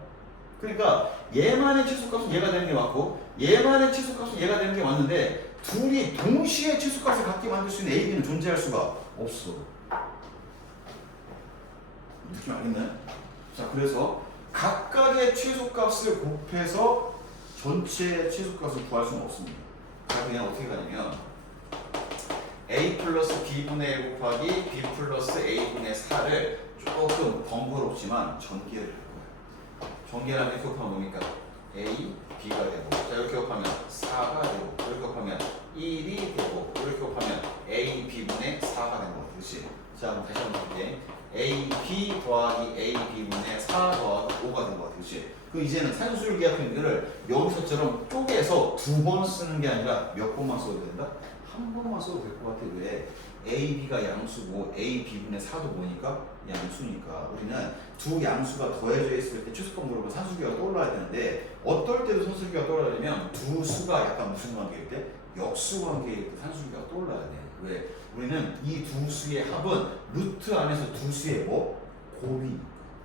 그러니까 얘만의 최소값은 얘가 되는 게 맞고 얘만의 최소값은 얘가 되는 게 맞는데 둘이 동시에 최소값을 갖게 만들 수 있는 A, B는 존재할 수가 없어. 느낌 알겠나요? 자, 그래서 각각의 최소값을 곱해서 전체 최소값을 구할 수는 없습니다. 그래서 그냥 어떻게 가냐면 A 플러스 B분의 1 곱하기 B 플러스 A분의 4를 조금 번거롭지만 전개를 할 거예요. 전개를 하면 이렇게 곱하면 뭡니까? A, B가 되고 자 이렇게 곱하면 4가 되고 이렇게 곱하면 1이 되고 이렇게 곱하면 A, B분의 4가 되는 것 같아. 그치? 자 그럼 다시 한번 볼게. A, B 더하기 A, B분의 4 더하기 5가 된 것 같아. 그치? 그 이제는 산술기하편들을 여기서처럼 쪼개서 두 번 쓰는 게 아니라 몇 번만 써도 된다? 한 번만 써도 될 것 같아. 왜? A, B가 양수고 A, B분의 4도 뭐니까? 양수니까 우리는 두 양수가 더해져 있을 때 최소값 물어보면 산술기가 떠올라야 되는데 어떨 때도 산술기가 떠올라려면 두 수가 약간 무슨 관계일 때? 역수 관계일 때 산술기가 떠올라야 돼. 왜? 우리는 이 두 수의 합은 루트 안에서 두 수의 뭐? 곱이.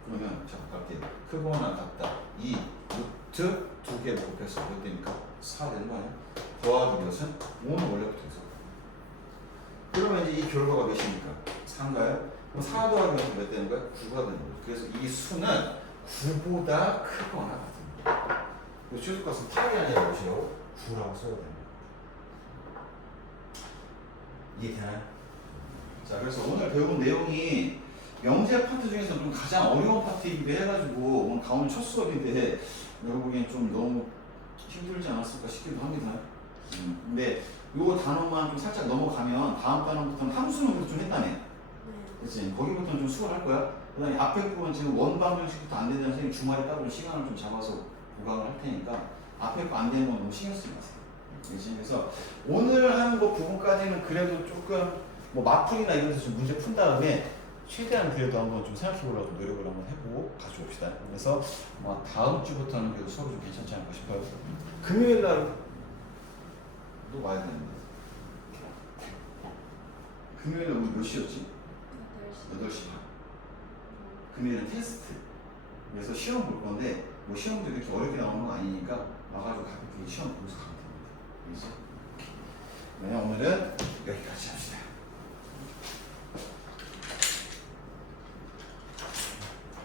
그러면 자 갈게. 크거나 같다. 이 루트 두 개 곱해서 몇 됩니까? 4 되는 거 아니야? 더하기 몇은? 5는 원래부터 있어. 그러면 이제 이 결과가 몇입니까? 4인가요? 그럼 4 더하기 몇 되는 거야? 9가 되는 거죠. 그래서 이 수는 9보다 크거나 같습니다. 그래서 최소값은 8이 아니라 몇이라고? 9라고 써야 됩니다. 이해되나요? 자, 그래서 오늘 배운 내용이 영재 파트 중에서 좀 가장 어려운 파트이기도 해가지고 오늘 가오는 첫 수업인데 내가 보기엔 좀 너무 힘들지 않았을까 싶기도 합니다. 근데 요 단어만 좀 살짝 넘어가면 다음 단어부터는 함수는 그래도 좀 했다네. 그치? 거기부터는 좀 수월할 거야. 그 다음에 앞에 부분 지금 원방 정식부터 안 된다는 선생님 주말에 따로 시간을 좀 잡아서 보강을 할 테니까 앞에 거 안 되는 건 너무 신경 쓰지 마세요. 그치? 그래서 오늘 하는 거 부분까지는 그래도 조금 뭐 마풀이나 이런 데서 좀 문제 푼 다음에 최대한 그래도 한번 좀 생각해 보려고 노력을 한번 해보고 가져옵시다. 그래서 뭐 다음 주부터는 그래도 수업이 좀 괜찮지 않을까 싶어요. 금요일 날도 와야 되는데. 금요일 날 우리 몇 시였지? 8시 반. 금요일은 테스트. 그래서 시험 볼 건데 뭐 시험도 이렇게 어렵게 나오는 건 아니니까 와가지고 가볍게 시험 보면서 가면 됩니다. 알겠죠? 그냥 오늘은